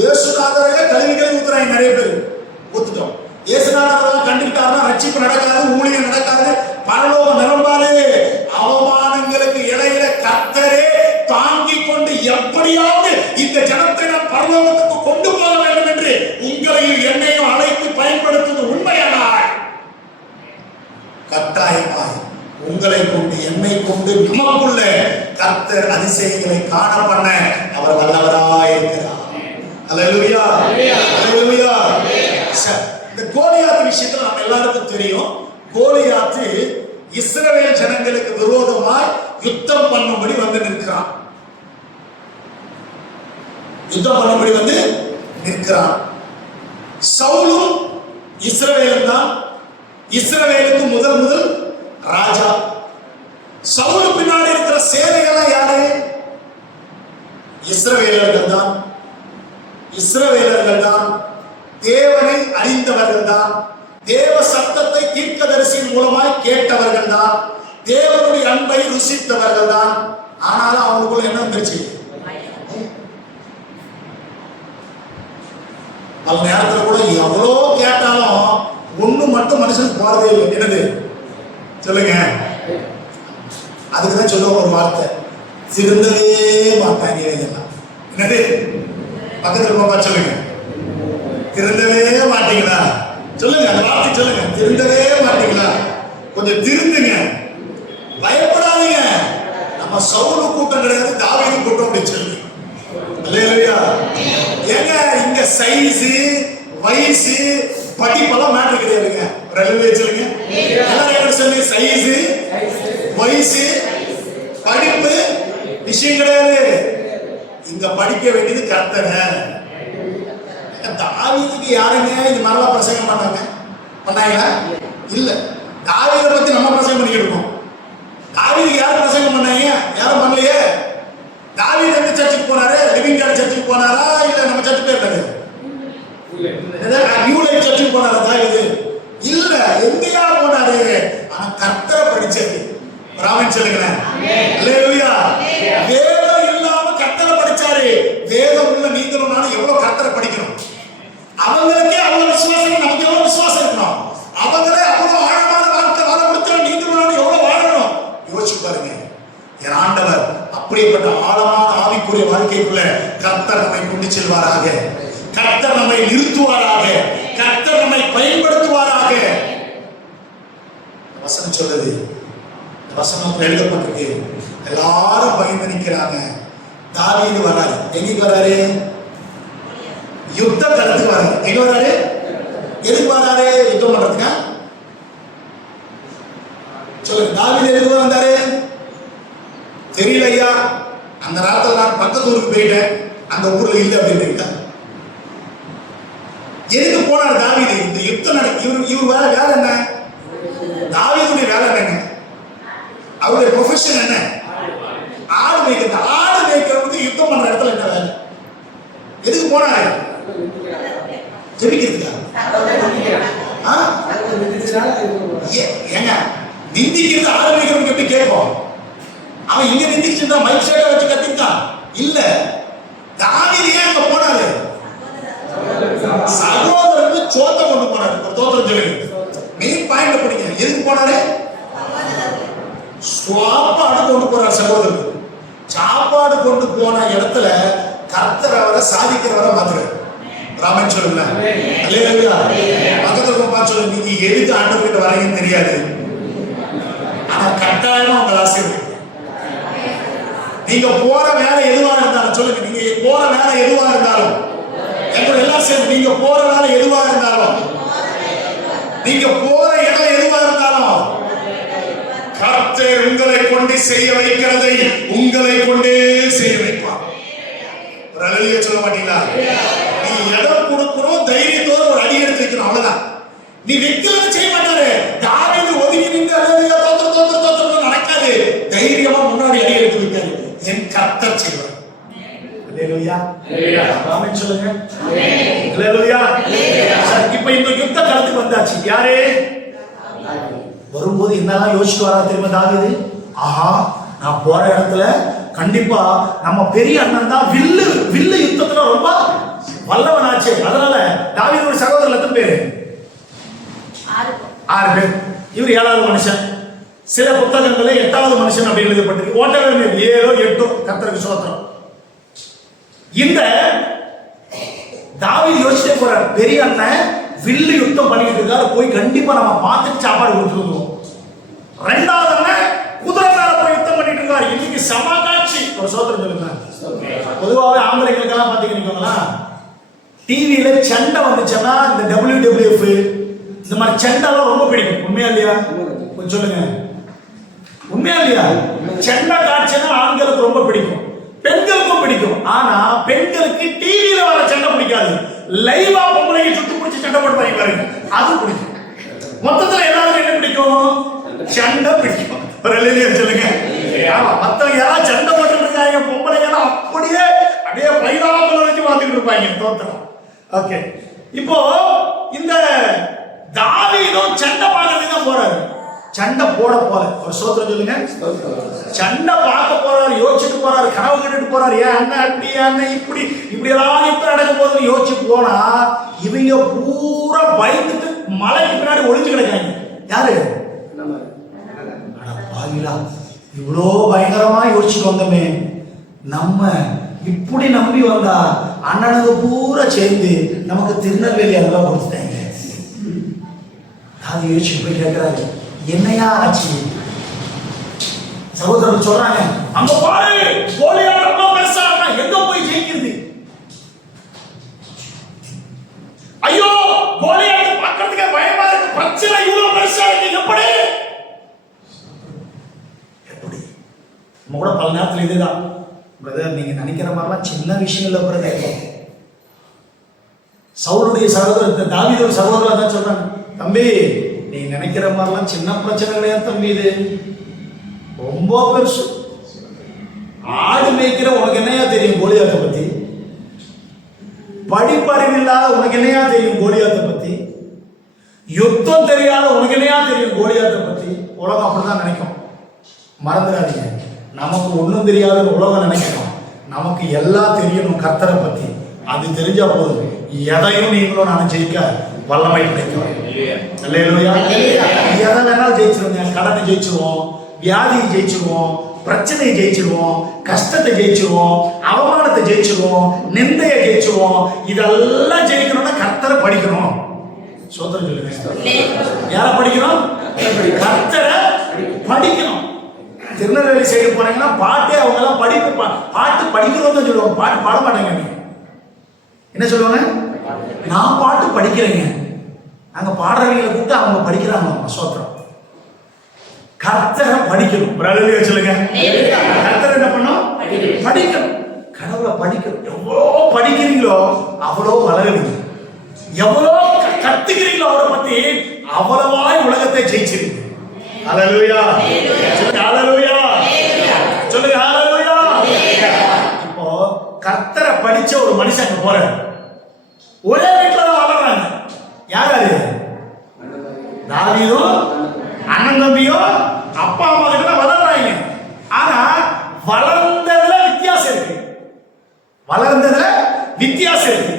இயேசுநாதரே கல்விகளை ஊத்துறாங்க. நிறைய பேர் ஊத்துட்டோம். இயேசுநாதரெல்லாம் கண்டுக்கிட்டாருன்னா ரட்சிப்பு நடக்காது, ஊழியம் நடக்காது, பரலோகம் நிரம்பாது. அவமானங்களுக்கு இடையில கர்த்தரே தாங்கிக் கொண்டு எப்படியாவது இந்த ஜனத்தை நான் பரலோகத்துக்கு கொண்டு போக வேண்டும் என்று உங்களையும் என்னையும் அழைத்து பயன்படுத்துவது உண்மையானாய், கட்டாயமாய் உங்களை கொண்டு என்னை கொண்டு நமக்குள்ள கர்த்தர் அதிசயங்களை காண பண்ண அவர் வல்லவராய் இருக்கிறார். அல்லேலூயா, அல்லேலூயா. இந்த கோலியாத் விஷயத்துல நம்ம எல்லாருக்கும் தெரியும். கோலியாத்து இஸ்ரவேல் ஜனங்களுக்கு விரோதமாய் யுத்தம் பண்ணும்படி வந்து நிற்கிறான். யுத்தம் பண்ணும்படி வந்து நிற்கிறான். சவுலும் இஸ்ரவேலும் தான் இஸ்ரவேலுக்கு முதல் ராஜா. சவுல் பின்னாடி இருக்கிற சேனைகள் யாரு? இஸ்ரவேலர்கள் தான். இஸ்ரவேலர்கள் தான் தேவனை அறிந்தவர்கள் தான், தேவ சத்தத்தை தீர்க்கதரிசியின் மூலமாய் கேட்டவர்கள் தான், தேவனுடைய அன்பை ருசித்தவர்கள் தான். ஆனாலும் அவங்களுக்குள்ள என்ன வந்துருச்சு? பல நேரத்தில் கூட எவ்வளோ கேட்டாலும் ஒண்ணு மட்டும் மனுஷனுக்கு போறதே இல்லை. என்னது சொல்லுங்க? அதுக்குதான் சொல்லுவோம் ஒரு வார்த்தை, திருந்தவே மாட்டாங்க. இதெல்லாம் என்னது? பக்கத்துல போப்பா சொல்லுங்க, திருந்தவே மாட்டீங்களா? சொல்லுங்க, அந்த வார்த்தை சொல்லுங்க, திருந்தவே மாட்டீங்களா? கொஞ்சம் திருந்துங்க, பயப்படாதீங்க. நம்ம சவுலு கூட்டம் கிடையாது, தாவீது கூட்டம் அப்படின்னு சொல்லுங்க. அல்லேலூயா. ஏங்க இங்க சைஸ், வயசு, படிப்பெல்லாம் மேட்டர் கிடையாதுங்க. ரெல்வே சொல்லுங்க, எல்லாரும் என்ன சொல்லுங்க? சைஸ், வயசு, படிப்பு விஷயம் கிடையாது. இங்க படிக்க வேண்டியது கர்த்தனை. தாவீதுக்கு யாருங்க இந்த மாதிரிலாம் பிரசங்கம் பண்ணாங்களா? இல்ல. தாவீதை பத்தி நம்ம பிரசங்கம் பண்ணிக்கிட்டு இருக்கோம். தாவீதுக்கு யாரும் பிரசங்கம் பண்ணாங்க? யாரும் பண்ணலையே. தாவீது எந்த சர்ச்சுக்கு போனாரு? லிவிங் காட் சர்ச்சுக்கு போனாரா? இல்ல நம்ம சர்ச்சு பேர் என்னது? நியூ லைஃப் சர்ச்சுக்கு போனாரா தாவீது? இல்ல. எங்கயா போனாரு? ஆனா கர்த்தரை படிச்சது. ராமன் சொல்லுங்களேன். அல்லேலூயா. வேதம் இல்லாம கர்த்தரை படிச்சாரு. வேதம் உள்ள நீங்களும் நானும் எவ்வளவு கர்த்தரை படிக்கணும். அவங்களுக்கே அவ்வளவு விசுவாசம், நமக்கு எவ்வளவு விசுவாசம் இருக்கணும். அவங்களே அவ்வளவு ஆழமான வாழ்க்கை வாழ முடிச்சா நீங்களும் நானும் எவ்வளவு வாழணும் யோசிச்சு பாருங்க. என் ஆண்டவர் அப்படிப்பட்ட ஆழமான ஆவிக்குரிய வாழ்க்கைக்குள்ள கர்த்தர் நம்மை கொண்டு செல்வாராக, கர்த்தர் நம்மை நிறுத்துவாராக, கர்த்தர் நம்மை பயன்படுத்துவாராக. வசனம் சொல்லுது, வசனம் எழுதப்பட்டிருக்கு. எல்லாரும் பயந்து நிற்கிறாங்க. தாவீது வராரு. எங்க வராரு? யுத்த களத்துக்கு வராரு. எங்க வராரு? எதுக்கு வராரு? யுத்தம் பண்றதுக்கா? சொல்லுங்க. தாவீது எதுக்கு வந்தாரு? தெரியல ஐயா, அந்த நேரத்தில் நான் பக்கத்து ஊருக்கு போயிட்டேன், அந்த ஊர்ல இல்லை அப்படின்னு. எதுக்கு போனார் தாவீது? இந்த யுத்தம் நடக்கும். இவர் வேலை என்ன? தாவீதுடைய வேலை என்னங்க? அவருடைய ப்ரொஃபஷன் என்ன? ஆடு மேய்க்கிறது. ஆடு மேய்க்கிறவங்க யுத்தம் பண்ற இடத்துல என்ன வேலை? எதுக்கு போனாரு? ஜெபிக்கிறதுக்கா? ஏங்க நிந்திக்கிறது ஆடு மேய்க்கிறவங்க எப்படி கேட்கும்? அவன் இங்க நிந்திச்சுட்டா மைக் செட்டை வச்சு கத்திட்டான். இல்ல, தாவீது ஏன் அங்க போனாரு? சகோதரனுக்கு சோத்தை கொண்டு போனாரு. ஒரு தோத்திரம் சொல்லுங்க, மெயின் பாயிண்ட் படிங்க. எதுக்கு போனாரு? சாப்பாடு கொண்டு போறார் சகோதரருக்கு. சாப்பாடு கொண்டு போன இடத்துல கர்த்தர் அவரை சாதிக்கிறவரை மாத்துறாரு. ராமன் சொல்லுங்க. அல்லேலூயா. பக்கத்துல பார்த்து சொல்லுங்க, நீங்க எதுக்கு ஆண்டவர்கிட்ட வரீங்கன்னு தெரியாது, ஆனா கட்டாயமா உங்க ஆசீர்வாதம். நீங்க போற வேலை எதுவா இருந்தாலும் சொல்லுங்க, நீங்க போற வேலை எதுவா இருந்தாலும், எல்லாம் சேர்ந்து நீங்க போற வேலை எதுவா இருந்தாலும், நீங்க போற இடம் எதுவா இருந்தாலும், கொண்டு செய்ய வைக்கிறதை உங்களை கொண்டே செய்ய வைப்பார். ஒரு அல்லேலூயா சொல்ல மாட்டீங்களா? நீ இடம் கொடுக்கணும், தைரியத்தோட ஒரு அடி எடுத்து வைக்கணும், அவ்வளவுதான். நீ வைக்கிறத செய்ய மாட்டாரு. தாவீது ஒதுங்கி நின்று அல்லேலூயா தோத்திரம் தோத்திரம் தோத்திரம் நடக்காது. தைரியமா முன்னாடி அடி எடுத்து வைக்காரு. என் கர்த்தர் செய்வார். அல்லேலூயா, ஆமென் சொல்லுங்க. அல்லேலூயா. இப்ப இந்த யுத்த களத்துக்கு வந்தாச்சு. யாரு வரும்போது என்னெல்லாம் யோசிச்சு வரா தெரியுமா தாவீது? ஆஹா, நான் போற இடத்துல கண்டிப்பா நம்ம பெரிய அண்ணன் தான் வில்லு யுத்தத்துல ரொம்ப வல்லவனாச்சு. அதனால தாவீதோட சகோதரர் எத்தனை பேரு? 6 பேர். இவர் 7வது மனுஷன். சில புத்தகங்களே 8வது மனுஷன் அப்படி எழுதப்பட்டிருக்கு. ஓட்டவே 7 8 கர்த்தருக்கு ஸ்தோத்திரம். இந்த தாவீது யோசிச்சே போறார், பெரிய அண்ணன் வில்லு யுத்தம் பண்ணிட்டு இருக்காரு, போய் கண்டிப்பா நம்ம பார்த்துட்டு சாப்பாடு கொடுத்துருவோம். 2வது அண்ணன் குதிரை மேல போய் யுத்தம் பண்ணிட்டு இருக்காரு. இன்னைக்கு சமாகாட்சி. ஒரு ஸ்தோத்திரம் சொல்லுங்க. பொதுவாகவே ஆம்பளைங்களுக்கெல்லாம் பாத்தீங்கன்னா டிவியில சண்டை வந்துச்சுன்னா இந்த WWF இந்த மாதிரி சண்டைலாம் ரொம்ப பிடிக்கும். உண்மையா இல்லையா? கொஞ்சம் சொல்லுங்க. உண்மையா இல்லையா? சண்டை காட்சினா ஆண்களுக்கு ரொம்ப பிடிக்கும், பெண்களுக்கும் பிடிக்கும். ஆனா பெண்களுக்கு டிவியில வர சண்டை பிடிக்காது. லைவா பொம்பளைங்க சுட்டு பிடிச்சி சண்டை போடுவாங்க பாருங்க, அது பிடிக்கும். மொத்தத்துல எல்லாருக்கும் என்ன பிடிக்கும்? சண்டை பிடிக்கும். ஒரு அல்லேலூயா சொல்லுங்க. ஆமா, மத்தவங்க யாராவது சண்டை போட்டு இருக்காங்க, பொம்பளைங்க அப்படியே பைதாபல வச்சு பார்த்துட்டு இருப்பாங்க. தோத்திரம். ஓகே, இப்போ இந்த தாவீதும் சண்டை பார்க்கறதுக்கு தான் போறாரு, சண்டை போட போல. ஒரு ஸ்தோத்திரம் சொல்லுங்க. சண்டை பார்க்க போறாரு, யோசிச்சுட்டு போறாரு, கனவு கண்டுட்டு போறாரு. ஏன் அண்ணன் அப்படி, அண்ணன் இப்படி எல்லாம் இப்ப நடக்க போதுன்னு யோசிச்சு போனா இவங்க பூரா பயந்துட்டு மலைக்கு பின்னாடி ஒளிஞ்சு கிடக்காங்க. யாரு? பாவிலா, இவ்வளோ பயங்கரமா யோசிச்சுட்டு வந்தோமே, நம்ம இப்படி நம்பி வந்தா அண்ணனுக்கு பூரா சேர்ந்து நமக்கு திருநெல்வேலி அதெல்லாம் கொடுத்துட்டாங்க. அது யோசிச்சு போய் கேட்கிறாரு, என்னையா ஆச்சு? சகோதரர் சொல்றாங்க, அங்க பாரு கோலியாத் ரொம்ப பெருசா இருக்கான், எங்க போய் ஜெயிக்கிறது? ஐயோ, கோலியாத் பார்க்கிறதுக்கே பயமா இருக்கு, பிரச்சனை இவ்வளவு பெருசா இருக்கு, எப்படி? நம்ம கூட பல நேரத்தில் இதுதான் பிரதர், நீங்க நினைக்கிற மாதிரிலாம் சின்ன விஷயம் இல்லை பிரதர். சவுலுடைய சகோதரர் தாவீதோட சகோதரர் தான் சொல்றாங்க, தம்பி நீ நினைக்கிற மாதிரிலாம் சின்ன பிரச்சனை கிடையாது தம்பி, இது ரொம்ப பெருசு. ஆடு மேய்க்கிற உனக்கு என்னையா தெரியும் கோலியாத்தை பத்தி? படிப்பறிவு இல்லாத உனக்கு என்னையா தெரியும் கோலியாத்தை பத்தி? யுத்தம் தெரியாத உனக்கு என்னையா தெரியும் கோலியாத்தை பத்தி? உலகம் அப்படிதான் நினைக்கும். மறந்துடாதீங்க, நமக்கு ஒன்றும் தெரியாத உலகம் நினைக்கணும், நமக்கு எல்லாம் தெரியணும் கர்த்தரை பத்தி. அது தெரிஞ்சா போதும், எதையும் நீங்களும் நான் ஜெயிக்க வல்லமை கிடைக்கும். அல்லேலூயா. எதை வேணாலும் ஜெயிச்சிருவோங்க. கடனை ஜெயிச்சிருவோம், வியாதியை ஜெயிச்சிருவோம், பிரச்சனையை ஜெயிச்சிருவோம், கஷ்டத்தை ஜெயிச்சிருவோம், அவமானத்தை ஜெயிச்சிருவோம், நிந்தையை ஜெயிச்சிருவோம். இதெல்லாம் ஜெயிக்கணும்னா கர்த்தரை படிக்கணும். சோதனை சொல்லுங்க. யார படிக்கணும்? கர்த்தரை படிக்கணும். திருநெல்வேலி சைடு போனீங்கன்னா பாட்டே அவங்க எல்லாம் பாட்டு படிக்கிறோம் தான் சொல்லுவாங்க, பாட்டு பாட மாட்டாங்க. என்ன சொல்லுவாங்க? நான் பாட்டு படிக்கிறேங்க. அங்க பாடுறவங்களை கூப்பிட்டு அவங்க படிக்கிறாங்க. சோத்திரம். கர்த்தரை படிக்கணும். அல்லேலூயா சொல்லுங்க. கர்த்தரை என்ன பண்ணணும்? படிக்கணும். கடவுளை படிக்கணும். எவ்வளோ படிக்கிறீங்களோ அவ்வளோ வளருவீங்க. எவ்வளோ கத்துக்கிறீங்களோ அவரை பத்தி அவ்வளவாய் உலகத்தை ஜெயிச்சிருக்கீங்க. அல்லேலூயா சொல்லுங்க. அல்லேலூயா சொல்லுங்க. அல்லேலூயா. இப்போ கர்த்தரை படிச்ச ஒரு மனுஷன் அங்க போறாரு, ஒரே வீட்டுல தான் வளர்றாங்க. யார் அது? தாவீதும் அண்ணன் தம்பியும் அப்பா அம்மா கிட்ட வளர்றாங்க. ஆனா வளர்ந்ததுல வித்தியாசம் இருக்கு. வளர்ந்ததுல வித்தியாசம் இருக்கு.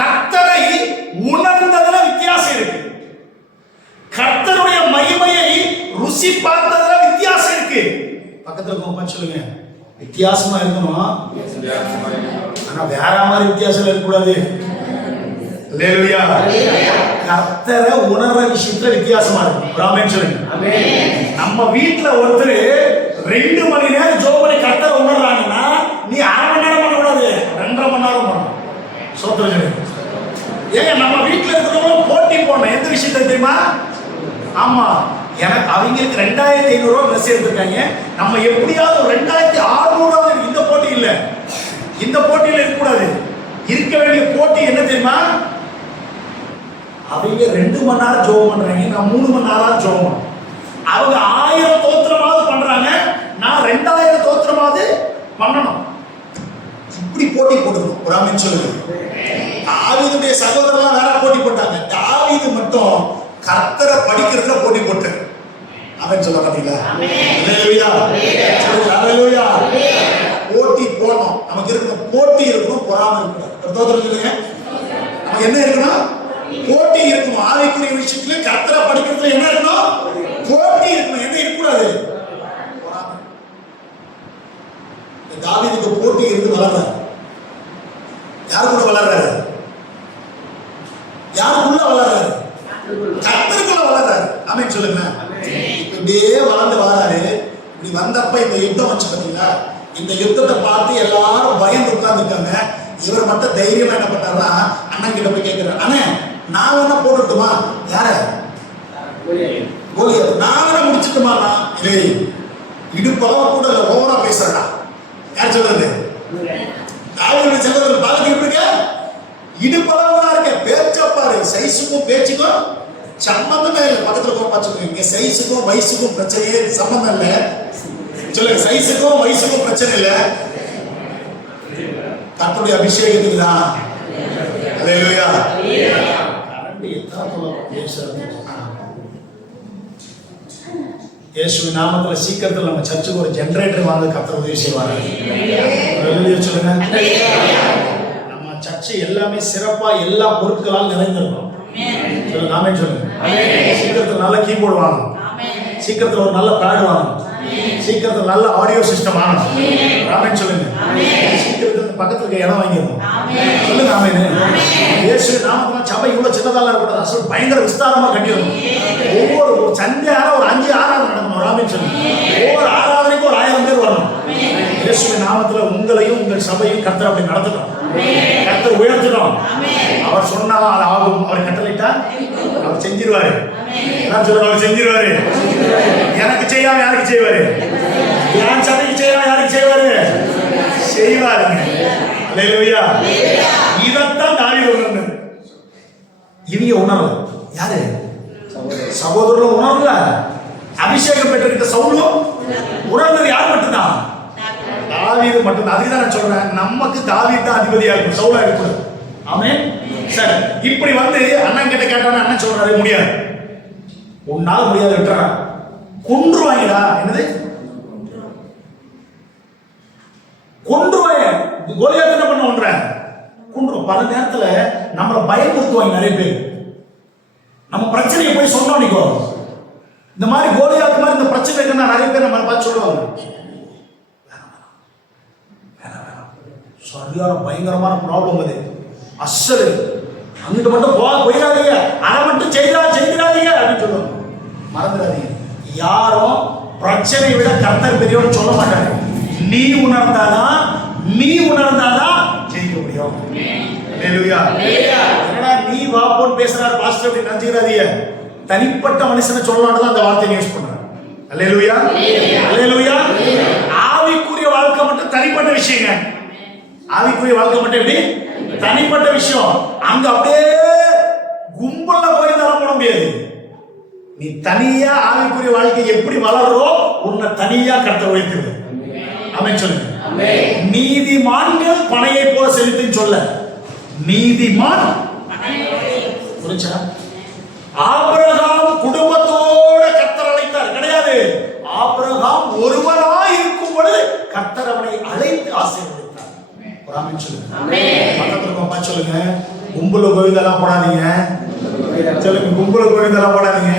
கர்த்தரை உணர்ந்ததுல வித்தியாசம் இருக்கு. கர்த்தருடைய மகிமையை ருசி பார்த்ததுல வித்தியாசம் இருக்கு. பக்கத்துல சொல்லுங்க, வித்தியாசமா இருக்கணும், ஆனா வேற மாதிரி வித்தியாசம் இருக்கக்கூடாது. அல்லேலூயா. கர்த்தரை உணர்ற விஷயத்துல வித்தியாசமா இருக்கும். ஆமென் சொல்லுங்க. நம்ம வீட்டுல ஒருத்தர் 2 மணி நேரம் ஜெபம் பண்ணி கர்த்தரை உணர்றாங்கன்னா நீ 1/2 மணி நேரம் பண்ணக்கூடாது, 2.5 மணி நேரம் பண்ணணும். சோத்திரம். ஏங்க நம்ம வீட்டுல இருக்கிறவங்க போட்டி போடணும். எந்த விஷயத்த தெரியுமா? ஆமா, எனக்கு அவங்களுக்கு 2500 ட்ரெஸ் எடுத்திருக்காங்க. நம்ம எப்படியாவது 2600 இந்த போட்டி இல்ல, இந்த போட்டியில இருக்கக்கூடாது. இருக்க வேண்டிய போட்டி என்ன தெரியுமா? அவங்க 2 மணி நேரம் ஜெபம் பண்றாங்க, நான் 3 மணி நேரம் ஜெபம் பண்றேன். அவங்க 1000 தோத்திரமாவது பண்றாங்க, நான் 2000 தோத்திரமாவது பண்ணணும். இப்படி போட்டி போட்டுக்கணும். ஒரு ஆமென் சொல்லுங்க. தாவீதுடைய சகோதரர்கள் வேற போட்டி போட்டாங்க, தாவீது மட்டும் கர்த்தரை படிக்கிறதுல போட்டி போட்டு. ஆமென் சொல்ல பாத்தீங்களா? ஹalleluya, ஹalleluya. போட்டி போடணும். நமக்கு இருக்கணும், போட்டி இருக்கணும், பொறாமை இருக்கணும். தோத்திரம் சொல்லுங்க. நமக்கு என்ன இருக்கணும்? போட்டி இருக்கணும். ஆவிக்குரிய விஷயத்துல கர்த்தரை படிக்கிறதுல என்ன இருக்கணும்? போட்டி இருக்கணும். என்ன இருக்கக்கூடாது? பொறாமை. தாவீதுக்கு போட்டி இருந்து வளர்றாரு. யார் கூட வளர்றாரு? யாருக்குள்ள வளர்றாரு? கர்த்தருக்குள்ள வளர்றாரு. ஆமென் சொல்லுங்க. இப்படியே வளர்ந்து வராரு. இப்படி வந்தப்ப இந்த யுத்தம் வச்சு பார்த்தீங்களா? இந்த யுத்தத்தை பார்த்து எல்லாரும் பயந்து உட்கார்ந்துருக்காங்க. இவர் மட்டும் தைரியமா என்ன பண்ணாருன்னா அண்ணன் கிட்ட போய் கேட்கிறார், அண்ணே நான் வேணா போட்டுட்டுமா? யார? கோலியாத். நான் வேணா முடிச்சுட்டுமாண்ணா? இல்லை, இடுப்பளவு கூட இல்லை, ஓவரா பேசுறா. யார் சொல்றது? தாவீது சொல்றது பாருங்க, எப்படி இருக்க? இடுப்பளவுதான் இருக்க. பேச்சப்பாரு, சைஸுக்கும் பேச்சுக்கும் சம்பந்தமே இல்லை. பக்கத்துல போய் பார்த்துக்கோங்க. இங்க சைஸுக்கும் வயசுக்கும் பிரச்சனையே சம்பந்தம் இல்லை. சொல்லுங்க, சைஸுக்கும் வயசுக்கும் பிரச்சனை இல்லை. கர்த்தருடைய அபிஷேகத்துக்கு தான். ஹalleluya. இயேசுவின் நாமத்துல சீக்கிரத்தில் நம்ம சர்ச்சுக்கு ஒரு ஜெனரேட்டர் வாங்க கர்த்தர் உதவி செய்வார். ஹalleluya சொல்லுங்க. நம்ம சர்ச்சு எல்லாமே சிறப்பா எல்லா பொருட்களால் நிறைந்திருக்கும். சொல்லுங்க, ஆமென் சொல்லுங்க. சீக்கிரத்தில் நல்ல கீபோர்டு வாங்கணும், சீக்கிரத்தில் ஒரு நல்ல பேட் வாங்கணும், சீக்கிரத்தில் நல்ல ஆடியோ சிஸ்டம் வாங்கணும். ஆமென் சொல்லுங்க. சீக்கிரத்தில் பக்கத்துல இருக்க இடம் வாங்கிடணும். சொல்லுங்க, ஆமென். இயேசுவின் நாமத்துல சபை இவ்வளவு சின்னதாலாம் இருக்கக்கூடாது, அசல் பயங்கர விஸ்தாரமா கட்டிடணும். ஒவ்வொரு சண்டே ஒரு 5 ஆராதனை நடக்கணும். ஆமென் சொல்லுங்க. ஒவ்வொரு ஆராதனைக்கும் ஒரு 1000 பேர் வரணும். இயேசுவின் நாமத்துல உங்களையும் உங்கள் சபையும் கர்த்தர் அப்படி நடத்தணும், கர்த்தர் உயர்த்தணும். அவர் சொன்னா அது ஆகும். அவர் கட்டளையிட்டா அவர் செஞ்சிருவாரு. எல்லாம் சொல்லுங்க, அவர் செஞ்சிருவாரு. எனக்கு செய்யாம யாருக்கு செய்வாரு? என் சபைக்கு செய்யாம யாருக்கு செய்வாரு? செய்வாருங்க. ஹalleluya. இதத்தான் தாவீது உணர்ந்தார். இவங்க உணரல. யாரு? சகோதரர்களும் உணரல. அபிஷேகம் பெற்றுக்கிட்ட சவுலும் உணர்ந்தது யார் மட்டும்தான்? தாவீது மட்டும்தான். அதுக்கு தான் நான் சொல்றேன், நமக்கு தாவீது தான் அதிபதியா இருக்கும், சவுலா இருக்கக்கூடாது. ஆமென். சரி, இப்படி வந்து அண்ணன் கிட்ட கேட்டோன்னா அண்ணன் சொல்றாரு, முடியாது, உன்னால முடியாது, விட்டுறான், கொன்றுவாங்கடா. என்னது? கொன்றுவாங்க. கோலியாத் என்ன பண்ண ஒன்ற கொன்று. பல நேரத்துல நம்மளை பயமுறுத்துவாங்க நிறைய பேர். நம்ம பிரச்சனையை போய் சொன்னோம், நிக்கோ இந்த மாதிரி கோலியாத் மாதிரி இந்த பிரச்சனை இருக்குன்னா நிறைய பேர் நம்ம பார்த்து சொல்லுவாங்க, சரியான பயங்கரமான ப்ராப்ளம் அது, அசல் அங்கிட்டு மட்டும் போயிடாதீங்க, அதை மட்டும் செய்திடாதீங்க அப்படின்னு சொல்லுவாங்க. மறந்துடாதீங்க, யாரும் பிரச்சனையை விட கர்த்தர் பெரியவன்னு சொல்ல மாட்டாங்க. நீ உணர்ந்தாதான் ஜெயிக்க முடியும். ஹalleluya. என்னடா நீ வாப்போன்னு பேசுறாரு பாஸ்டர் அப்படி நினைச்சுக்கிறாதீங்க. தனிப்பட்ட மனுஷனை சொல்லலாம்னு தான் அந்த வார்த்தையை யூஸ் பண்றாரு. ஹalleluya, ஹalleluya. ஆவிக்குரிய வாழ்க்கை மட்டும் தனிப்பட்ட விஷயங்க. ஆவிக்குரிய வாழ்க்கை மட்டும் எப்படி? தனிப்பட்ட விஷயம். அங்க அப்படியே கும்பல்ல போய் தர போட முடியாது. நீ தனியா ஆவிக்குரிய வாழ்க்கை எப்படி வளர்றோ உன்னை தனியா கர்த்தர் உயர்த்துது. ஆமென் சொல்லுங்க. நீதிமான்கள் பனையை போல செலுத்துன்னு சொல்ல, நீதிமான் புரிஞ்சா? ஆபிரகாம் குடும்பத்தோட கர்த்தர் அழைத்தார் கிடையாது. ஆபிரகாம் ஒருவனாய் இருக்கும் பொழுது கர்த்தர் அவனை அழைத்து ஆசீர்வதித்தார். ஆமென் சொல்லுங்க. பக்கத்துல இருக்கவங்க சொல்லுங்க, கும்பல கோவிந்தெல்லாம் போடாதீங்க. சொல்லுங்க, கும்பல கோவிந்தெல்லாம் போடாதீங்க.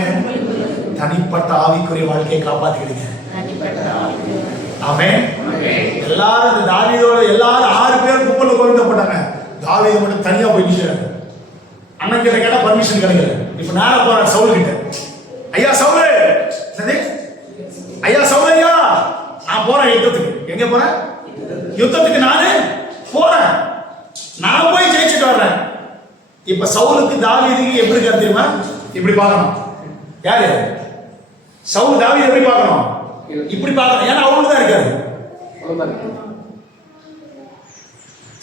தனிப்பட்ட ஆவிக்குரிய வாழ்க்கையை காப்பாத்திக்கிடுங்க. ஆமென். எல்லாரும் இந்த தாவீதோட எல்லாரும் 6 பேர் கும்பல கோவிந்தப்பட்டாங்க. தாவீது மட்டும் தனியா போய் நிக்கிறாரு. அண்ணன் கிட்ட கேட்டா பர்மிஷன் கிடைக்கல. இப்ப நேரா போறார் சவுல் கிட்ட. ஐயா சவுல், ஐயா சவுல் ஐயா, நான் போறேன் யுத்தத்துக்கு. எங்க போறேன்? யுத்தத்துக்கு நானு போறேன், நான் போய் ஜெயிச்சுட்டு வர்றேன். இப்ப சவுலுக்கு தாவீதுக்கு எப்படி தெரியுமா? இப்படி பார்க்கணும். யாரு? சவுல் தாவீதை எப்படி பார்க்கணும்? இப்படி பார்க்கணும். ஏன்னா அவரு தான் இருக்காரு.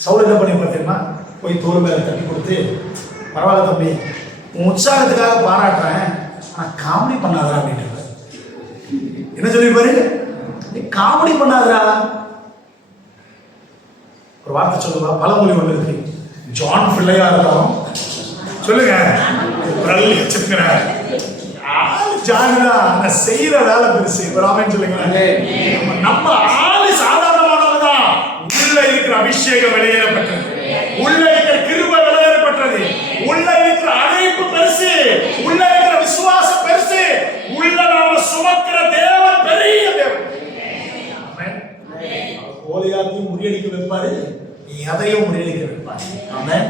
சவுல் என்ன பண்ணி தெரியுமா? போய் தோல் மேல தட்டி கொடுத்து, பரவாயில்ல தம்பி, உன் உற்சாகத்துக்காக பாராட்டுறேன், ஆனா காமெடி பண்ணாதா அப்படின்னு. என்ன சொல்லிருப்பாரு? நீ காமெடி பண்ணாதா. ஒரு வார்த்தை சொல்லுவா, பழமொழி ஒன்று இருக்கு, ஜான் பிள்ளையா இருந்தாலும் சொல்லுங்க, ஜான் செய்யற வேலை பெருசு. ராமன் சொல்லுங்க, நம்ம ஆளு சாதாரணமானவங்க தான். உள்ள இருக்கிற அபிஷேகம் வெளியேறப்பட்டது, உள்ள இருக்கிற கிருபை வெளியேறப்பட்டது, உள்ள இருக்கிற அழைப்பு பெருசு, உள்ள இருக்கிற விசுவாசம் பெருசு, உள்ள நாம சுமக்கிற தேவன் பெரிய தேவன். கோலியாத்தையும் முறியடிக்க வைப்பாரு, எதையும் முறியடிக்க வைப்பாரு. ஆமென்.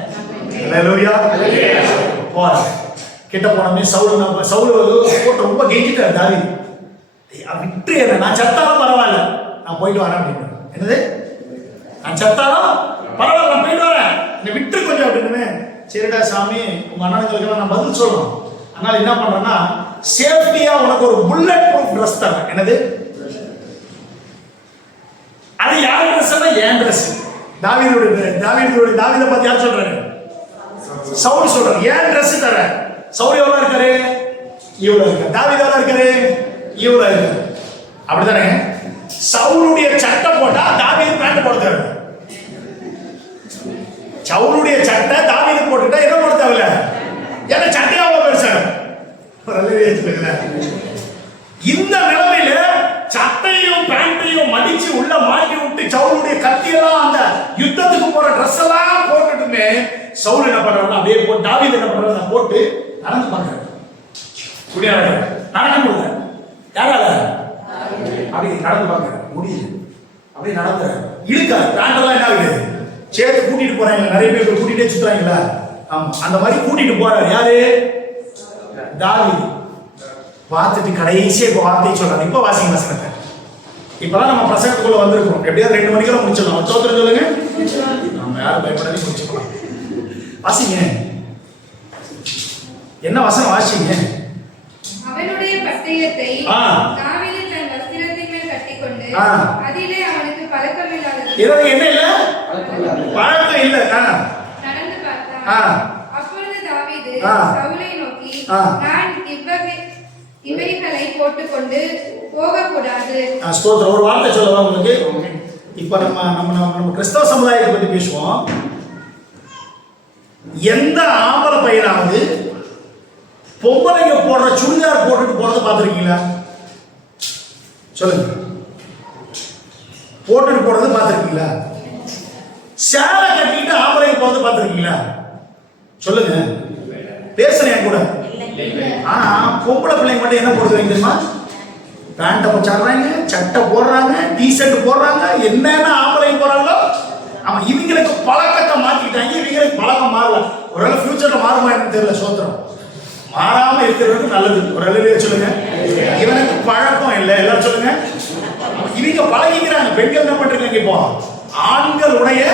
ஹல்லேலூயா. போற கிட்ட போனமே சவுல் போட்டு ரொம்ப கெஞ்சிட்டாரு தாவீது, விட்டு என்ன, நான் செத்தாலும் பரவாயில்ல, நான் போயிட்டு வரேன் அப்படின்னு. என்னது, நான் செத்தாலும் பரவாயில்ல, நான் போயிட்டு வரேன், என்னை விட்டு கொஞ்சம் அப்படின்னு. சரிடா சாமி, உங்க அண்ணனுக்கு நான் பதில் சொல்லணும், அதனால என்ன பண்றேன்னா சேஃப்டியா உனக்கு ஒரு புல்லட் ப்ரூஃப் ட்ரெஸ் தரேன். என்னது, அது யார் ட்ரெஸ்? என் ட்ரெஸ். தாவீதை பத்தி யார் சொல்றாரு? சவுல் சொல்றாரு, ஏன் ட்ரெஸ் தரேன். சவுல் எவ்வளவு இருக்காரு? இவ்வளவு இருக்காரு. தாவீது எவ்வளவு இருக்காரு? இவ்வளவு இருக்காரு. அப்படிதானே? சவுலுடைய சட்டை போட்டா தாவீது பேண்ட் போட தேவை. சவுலுடைய சட்டை தாவீது போட்டுட்டா என்ன போட தேவையில்ல, ஏன்னா சட்டையா அவ்வளவு பெருசாக. இந்த நிலைமையில சட்டையும் பேண்டையும் மடிச்சு உள்ள மாட்டி விட்டு சவுலுடைய கத்தியெல்லாம் அந்த யுத்தத்துக்கு போற ட்ரெஸ் எல்லாம் போட்டுட்டுமே சவுல் என்ன பண்றாரு, அப்படியே போட்டு தாவீது என்ன பண்றாரு, போட்டு நடந்து பாக்குறாரு. நடக்க முடியல, யாரால? அப்படி நடந்து பாக்குறாரு, முடியல, அப்படி நடந்து இழுக்காரு. பேண்டெல்லாம் என்ன ஆகுது, சேர்த்து கூட்டிட்டு போறாங்க. நிறைய பேர் கூட்டிட்டே சுத்துறாங்களா? ஆமா, அந்த மாதிரி கூட்டிட்டு போறாரு. யாரு? தாவீது. பார்த்துட்டு கடைசியா இப்ப வார்த்தையை சொல்றாரு. இப்ப வாசிங்க வசனத்தை. இப்பதான் நம்ம பிரசங்கத்துக்குள்ள வந்திருக்கோம். எப்படியா 2 மணிக்குள்ள முடிச்சிடலாம். சோத்திரம் சொல்லுங்க, நம்ம யாரும் பயப்படாதே முடிச்சுக்கலாம். வாசிங்க, என்ன வசனம் வாசிங்க. அவனுடைய பட்டயத்தை தாவீது தன் வஸ்திரத்தின் மேல் கட்டிக்கொண்டு, அதிலே அவனுக்கு பழக்கமில்லாதது, இதற்கு என்ன இல்ல, பழக்கம் இல்ல, நடந்து பார்த்தான். அப்பொழுது தாவீது சவுலை நோக்கி, நான் இவைகளை போட்டுக்கொண்டு போகக்கூடாது. ஸ்தோத்திரம். ஒரு வார்த்தை சொல்லவா உங்களுக்கு? இப்ப நம்ம கிறிஸ்தவ சமுதாயத்தை பத்தி பேசுவோம். எந்த ஆம்பளை பையனாவது பொம்பளைங்க போடுற சுடிதார் போட்டுட்டு போறதை பார்த்துருக்கீங்களா? சொல்லுங்க. போட்டுட்டு போறதை பார்த்துருக்கீங்களா? சேலை கட்டிட்டு ஆம்பளைங்க போறதை பார்த்துருக்கீங்களா? சொல்லுங்க, பேசுறேன் கூட. ஆனா பொம்பளை பிள்ளைங்க மட்டும் என்ன போடுறாங்க தெரியுமா? பேண்ட்டை போடுறாங்க, சட்டை போடுறாங்க, டிஷர்ட் போடுறாங்க, என்னென்ன ஆம்பளைங்க போறாங்களோ. ஆமா, இவங்களுக்கு பழக்கத்தை மாத்திட்டாங்க. இவங்களுக்கு பழக்கம் மாறல. ஒருவேளை ஃபியூச்சர்ல மாறுமா எனக்கு தெரியல. சோத்திரம். மாறாம இருக்கிறது நல்லது. ஒரு அளவுலயே சொல்லுங்க, இவனுக்கு பழக்கம் இல்லை. எல்லாரும் சொல்லுங்க, இவங்க பழகிக்கிறாங்க. பெண்கள் என்ன பண்றாங்க, இப்போ ஆண்கள் உடைய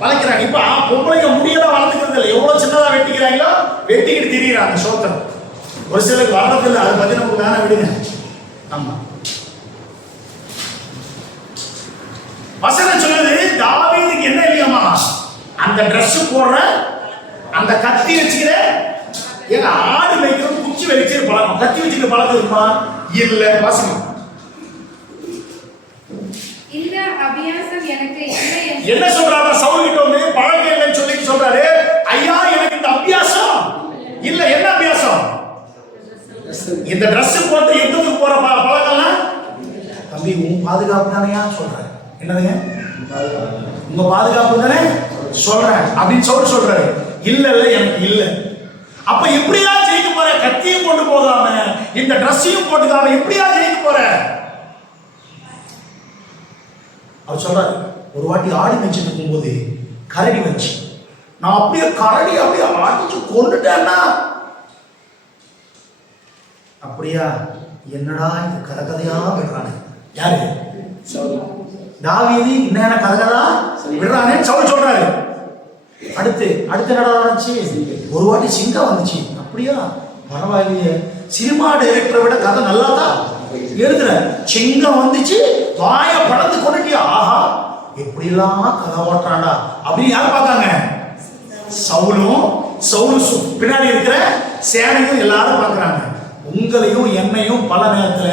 பழக்கிறாங்க. இப்ப பொம்பளைங்க முடியெல்லாம் வளர்த்துக்கிறது இல்லை. எவ்வளவு சின்னதா வெட்டிக்கிறாங்களோ வெட்டிக்கிட்டு திரியிறாங்க. சோத்திரம். ஒரு சிலருக்கு வளர்றது இல்லை. அதை பத்தி நமக்கு வேணா விடுங்க. ஆமா, வசனம் சொல்லுது, தாவீதுக்கு என்ன இல்லையாமா, அந்த ட்ரெஸ் போடுற, அந்த கத்தி வச்சுக்கிற, ஏங்க ஆடு மேய்க்கிறது குச்சி வச்சு பழக்கம், கத்தி வச்சுக்கிற பழக்கம் இருக்குமா? இல்ல. வசனம், இந்த அபியாசம் எனக்கு இல்லை. என்ன சொல்றாரு? சவுல் கிட்ட வந்து பழக்கம் இல்லைன்னு சொல்லி சொல்றாரு. ஐயா, எனக்கு இந்த அபியாசம் இல்ல. என்ன அபியாசம்? இந்த ட்ரெஸ் போட்டு யுத்தத்துக்கு போற பழக்கம்லாம் தம்பி உன் பாதுகாப்பு தானேயா சொல்றேன். என்னதுங்க, உங்க பாதுகாப்பு தானே சொல்றேன் அப்படின்னு சொல்றாரு. இல்ல இல்ல, எனக்கு இல்ல. அப்ப எப்படியா ஜெயிக்க போற? கத்தியும் கொண்டு போகாம, இந்த ட்ரெஸ்ஸையும் போட்டுக்காம எப்படியா ஜெயிக்க போற? அவர் சொல்றாரு, ஒரு வாட்டி ஆடி மேய்ச்சிட்டு இருக்கும்போது கரடி வச்சு, நான் அப்படியே கரடி அப்படியே அடிச்சு கொண்டுட்டேன்னா, அப்படியா, என்னடா இது கதகதையா விடுறானே. யாரு? தாவீது என்ன கதகதா விடுறானே சவுல் சொல்றாரு. அடுத்து என்னடா ஆச்சு? ஒரு வாட்டி சிங்கம் வந்துச்சு. அப்படியா, பரவாயில்லையே, சினிமா டைரக்டரை விட கதை நல்லா தான் எழுதுற. சிங்கம் வந்துச்சு, வாயை படந்து கொண்டுட்டியா, ஆஹா எப்படிலாம் கதை ஓட்டுறாண்டா அப்படின்னு யார் பார்த்தாங்க? சவுலும் பின்னாடி இருக்கிற சேனையும் எல்லாரும் பார்க்கறாங்க. உங்களையும் என்னையும் பல நேரத்துல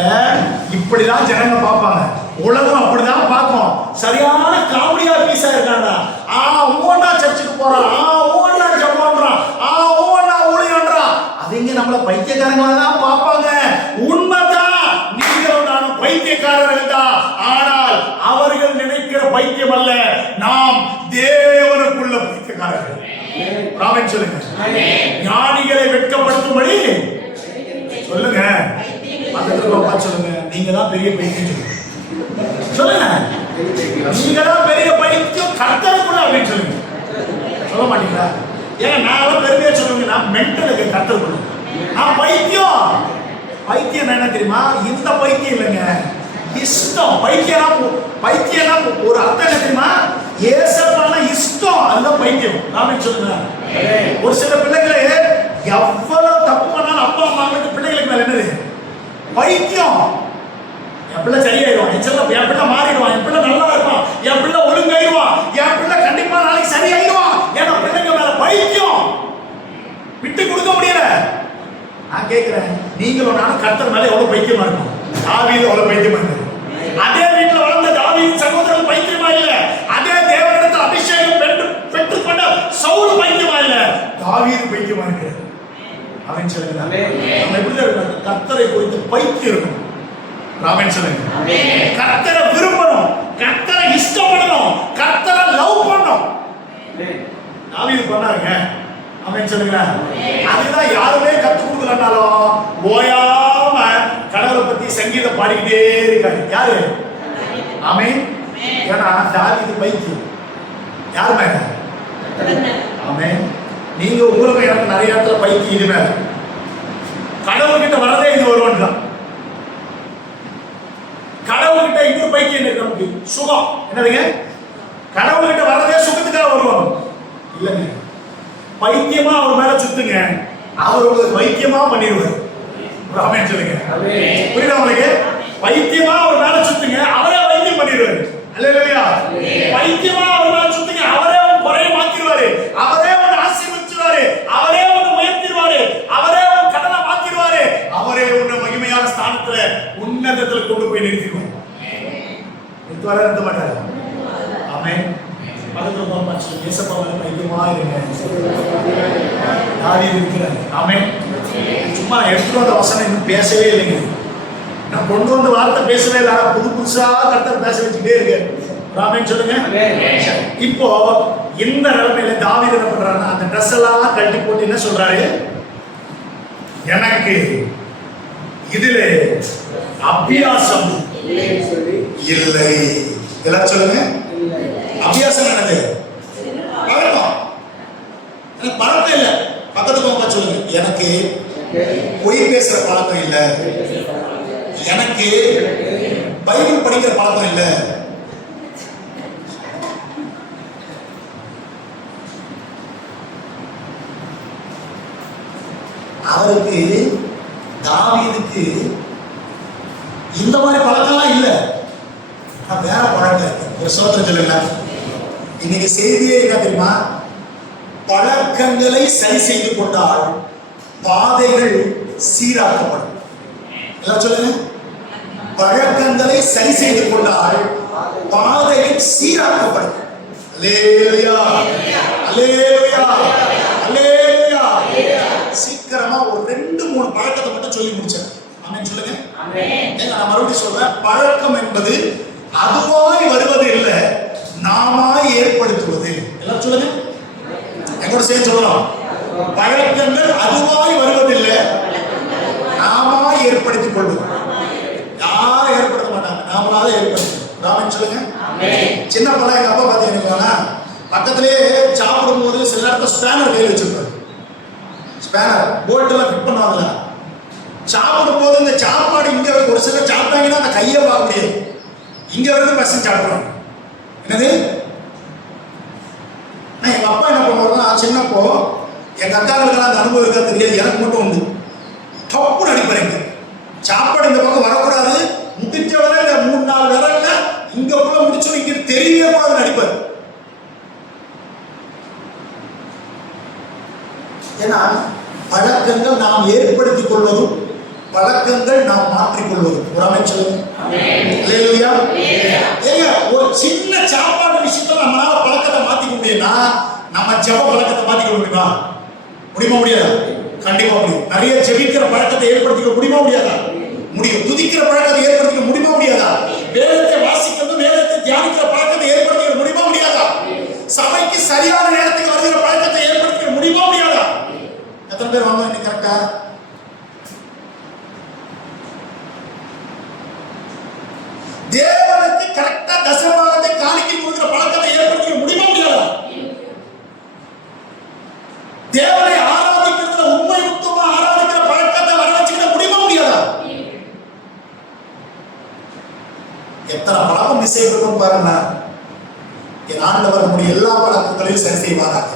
இப்படிதான் ஜனங்க பார்ப்பாங்க. உலகம் அப்படிதான் பார்க்கும். சரியான காமெடியா பீஸா இருக்காண்டா, ஊனா சர்ச்சுக்கு போறான், ஊனா ஜெபம் பண்றான், ஊனா ஊழியன்றான், அவங்க நம்மள பைத்தியக்காரங்களா தான் பார்ப்பாங்க. உண்மைதான், நீங்களும் நானும் பைத்தியக்காரர்கள் தான். ஆனால் அவர்கள் நினைக்கிற பைத்தியம் அல்ல, நாம் தேவனுக்குள்ள பைத்தியக்காரர்கள். ஆமென் சொல்லுங்க. ஞானிகளை வெட்கப்படுத்தும்படி சொல்லுங்க. பக்கத்துல அப்பா சொல்லுங்க, நீங்க தான் பெரிய பைத்தியம் சொல்லுங்க. நீங்க தான் பெரிய பைத்தியம் கர்த்தருக்குள்ள அப்படின்னு சொல்லுங்க. சொல்ல மாட்டீங்களா? ஏன் நான் பெருமையா சொல்லுங்க, நான் மென்டலுக்கு கர்த்தருக்குள்ள, நான் பைத்தியம். பைத்தியம் என்ன தெரியுமா? இந்த பைத்தியம் இல்லைங்க, இஷ்டம். பைத்தியம் ஒரு அர்த்தம் என்ன தெரியுமா? ஏசப்பான இஷ்டம், அதுதான் பைத்தியம். ஆமென் சொல்லுங்க. ஒரு சில பிள்ளைகளை எவ்வளவு தப்பு பண்ணாலும் அப்பா அம்மாங்களுக்கு பிள்ளைகளுக்கு மேல என்னது? பைத்தியம். என் பிள்ளை சரியாயிடுவான், என் பிள்ளை மாறிடுவான், என் பிள்ளை நல்லா இருப்பான், என் பிள்ளை ஒழுங்காயிடுவான், என் பிள்ளை கண்டிப்பா நாளைக்கு சரியாயிடுவான். ஏன்னா பிள்ளைங்க மேல பைத்தியம், விட்டு கொடுக்க முடியல. நான் கேட்கிறேன், நீங்களும் நானும் கர்த்தர் மேல எவ்வளவு பைத்தியமா இருக்கும்? தாவீது எவ்வளவு பைத்தியமா இருக்கு? அதே வீட்டுல வளர்ந்த தாவீது சகோதரன் பைத்தியமா இல்ல? அதே தேவனிடத்தில் அபிஷேகம் பெற்றுக்கொண்ட சவுல் பைத்தியமா இல்ல? தாவீது பைத்தியமா இருக்கு. அவன் சொல்லுங்க, நம்ம எப்படி இருக்கணும்? கர்த்தரை குறித்து பைத்தியம் இருக்கும். ஆமென் சொல்லுங்க. கர்த்தரை விரும்பணும், கர்த்தரை இஷ்டப்படணும், கர்த்தரை லவ் பண்ணணும். தாவீது பண்ணாருங்க. ஆமென் சொல்லுங்க. அதுதான் யாருமே கத்து கொடுக்கலனாலும் ஓயாம கடவுளை பத்தி சங்கீதம் பாடிக்கிட்டே இருக்காரு. யாரு? ஆமென். ஏன்னா தாவீது பைத்தியம். யாரு மேல? ஆமென். நீங்க உங்களுக்கு எனக்கு நிறைய இடத்துல பைத்தியம். இது மேல கடவுள்கிட்ட வரதே இது வருவான் தான். கடவுள்கிட்ட இன்னொரு பைத்தியம் இருக்கு நமக்கு, சுகம். என்னதுங்க? கடவுள்கிட்ட வரதே சுகத்துக்காக வருவாங்க. இல்லைங்க, பைத்தியமா அவர் மேல சுத்துங்க, அவர் உங்களுக்கு வைத்தியமா பண்ணிடுவார். ஆமென் சொல்லுங்க. புரியுதா உங்களுக்கு? பைத்தியமா அவர் மேல சுத்துங்க, அவரே வைத்தியம் பண்ணிடுவாரு. அல்லேலூயா. பைத்தியமா அவர் மேல சுத்துங்க, அவரே உன் குறைய மாத்திடுவாரு, அவரே உன்னை ஆசீர்வதிச்சிடுவாரு, அவரே உன்னை உயர்த்திடுவாரு, அவரே உன் கடனை மாத்திடுவாரு, அவரே உன்னை மகிமையான ஸ்தானத்துல உன்னதத்துல கொண்டு போய் நிறுத்திடுவார். நிறுத்துவாரா? நிறுத்த மாட்டாரு. ஆமென். பக்கத்துல போக ஏசப்பா மேல பைத்தியமா இருங்க. தாவீது இருக்கிறார். ஆமென். சும்மா எடுத்துட்டு வந்த வசனம் இன்னும் பேசவே இல்லைங்க. நான் கொண்டு வந்த வார்த்தை பேசவே இல்லை, புதுசா கர்த்தர் பேச வச்சுட்டே இருக்கு. ஆமென் சொல்லுங்க. இப்போ இந்த நிலைமையில தாவீது என்ன பண்றாருன்னா, அந்த ட்ரெஸ் எல்லாம் கட்டி போட்டு என்ன சொல்றாரு? எனக்கு இதுல அபியாசம் இல்லை. எல்லாம் சொல்லுங்க. அபியாசம் என்னது? பழக்கம். பழக்கம் இல்ல. பக்கத்து போக சொல்லுங்க, எனக்கு பொய் பேசுற பழக்கம் இல்ல, எனக்கு பைபிள் படிக்கிற பழக்கம் இல்ல. அவருக்கு தாவீதுக்கு இந்த மாதிரி பழக்கம்லாம் இல்ல, வேற பழக்கம் இருக்கு. ஒரு சோதனை சொல்லுங்க. இன்னைக்கு செய்தியே என்ன தெரியுமா? பழக்கங்களை சரி செய்து கொண்டால் பாதைகள் சீராக்கப்படும். எல்லாம் சொல்லுங்க. பழக்கங்களை சரி செய்து கொண்டால் பாதைகள் சீராக்கப்படும். அல்லேலூயா, அல்லேலூயா, அல்லேலூயா. சீக்கிரமா ஒரு 2-3 பழக்கத்தை மட்டும் சொல்லி முடிச்சேன். ஆமென் சொல்லுங்க. நான் மறுபடியும் சொல்றேன், பழக்கம் என்பது அதுவாய் வருவது இல்லை, நாமாய் ஏற்படுத்துவது. எல்லாம் சொல்லுங்க, எங்கூட சேர்ந்து சொல்லலாம். பழக்கங்கள் அதுவாய் வருவதில்லை, நாமாய் ஏற்படுத்திக் கொள்வது. யாரும் ஏற்படுத்த மாட்டாங்க, நாமளாக ஏற்படுத்தணும். ஆமென் சொல்லுங்க. சின்ன பிள்ளை எங்க அப்பா பாத்தீங்கன்னா பக்கத்திலே சாப்பிடும் போது சில நேரத்தில் ஸ்பேனர் கையில் வச்சிருப்பாரு. ஸ்பேனர் போல்ட்டெல்லாம் ஃபிட் பண்ணுவாங்கல்ல. சாப்பிடும் போது இந்த சாப்பாடு இங்க ஒரு சிலர் சாப்பிட்டாங்கன்னா அந்த கையை பார்க்க முடியாது, இங்க வந்து பசங்க சாப்பிடுவாங்க. என்னது? எங்க அப்பா என்ன பண்ணுவாருன்னா, சின்னப்போ எங்க அக்காவுக்கு அந்த அனுபவம் இருக்கா தெரியாது, எனக்கு மட்டும் உண்டு. டப்புன்னு அடிப்பாருங்க. சாப்பாடு இந்த பக்கம் வரக்கூடாது, ஏற்படுத்திக் கொள்வதும் பழக்கங்கள் நாம் மாற்றிக்கொள்வதும். ஒரு அமைச்சர் அல்லேலூயா. ஏங்க ஒரு சின்ன சாப்பாடு விஷயத்துல நம்மளால பழக்கத்தை மாத்திக்க முடியும்னா நம்ம ஜெப பழக்கத்தை மாத்திக்க முடியுமா? முடியாதா? கண்டிப்பா முடியும். நிறைய ஜெபிக்கிற பழக்கத்தை ஏற்படுத்திக்க முடியுமா முடியாதா? முடியும். துதிக்கிற பழக்கத்தை ஏற்படுத்திக்க முடியுமா முடியாதா? வேதத்தை வாசிக்கிறது, வேதத்தை தியானிக்கிற பழக்கத்தை ஏற்படுத்திக்க முடியுமா முடியாதா? சபைக்கு சரியான நேரத்துக்கு வருகிற பழக்கத்தை ஏற்படுத்திக்க முடியுமா முடியாதா? எத்தனை பேர் வாங்க இன்னைக்கு கரெக்டா? தேவனுக்கு கரெக்டா தசமபாகத்தை காணிக்கை கொடுக்கிற பழக்கத்தை ஏற்படுத்திக்க முடியுமா முடியாதா? தேவனை ஆராதிக்கிறதுல உண்மை உத்தமா ஆராதிக்கிற பழக்கத்தை வர வச்சுக்கிட முடியுமா முடியாதா? எத்தனை பழக்கம் மிஸ் ஆகிருக்கும் பாருங்க. என் ஆண்டவர் நம்முடைய எல்லா பழக்கங்களையும் சரி செய்வாராக.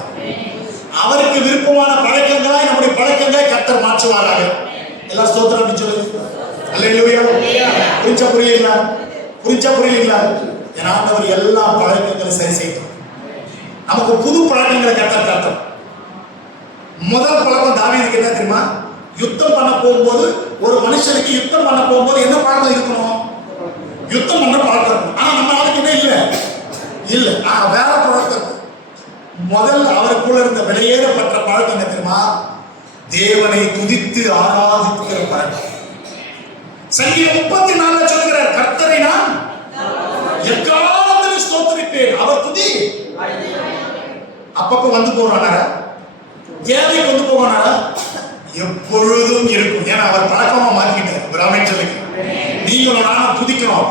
அவருக்கு விருப்பமான பழக்கங்களாய் நம்முடைய பழக்கங்களை கர்த்தர் மாற்றுவாராக. எல்லாம் ஸ்தோத்திரம் சொல்லுங்க. அல்லேலூயா. புரியுங்களா? என் ஆண்டவர் எல்லா பழக்கங்களையும் சரி செய்வார். நமக்கு புது பழக்கங்களை கர்த்தர் காட்டும். முதல் பழக்கம் தாவீதுக்கு என்ன தெரியுமா? யுத்தம் பண்ண போகும்போது, ஒரு மனுஷனுக்கு யுத்தம் பண்ண போகும்போது என்ன பழக்கம் இருக்கணும்? யுத்தம் பண்ற பழக்கம். ஆனா நம்ம ஆளுக்கு என்ன இல்ல வேற பழக்கம். முதல் அவருக்குள்ள இருந்த வெளியேறப்பட்ட பழக்கம் என்ன தெரியுமா? தேவனை துதித்து ஆராதிக்கிற பழக்கம். சங்கீதம் 34 சொல்கிறார், கர்த்தரை நான் எக்காலத்திலும் ஸ்தோத்திரிப்பேன். அவர் துதி அப்பப்ப வந்து போறானாரா? தேவைக்கு வந்து போவானாரா? எப்பொழுதும் இருக்கும். ஏன்னா அவர் பழக்கமா மாத்திக்கிட்டார். பிராமணன் சொல்லுங்க, நீங்களும் நானும் துதிக்கணும்.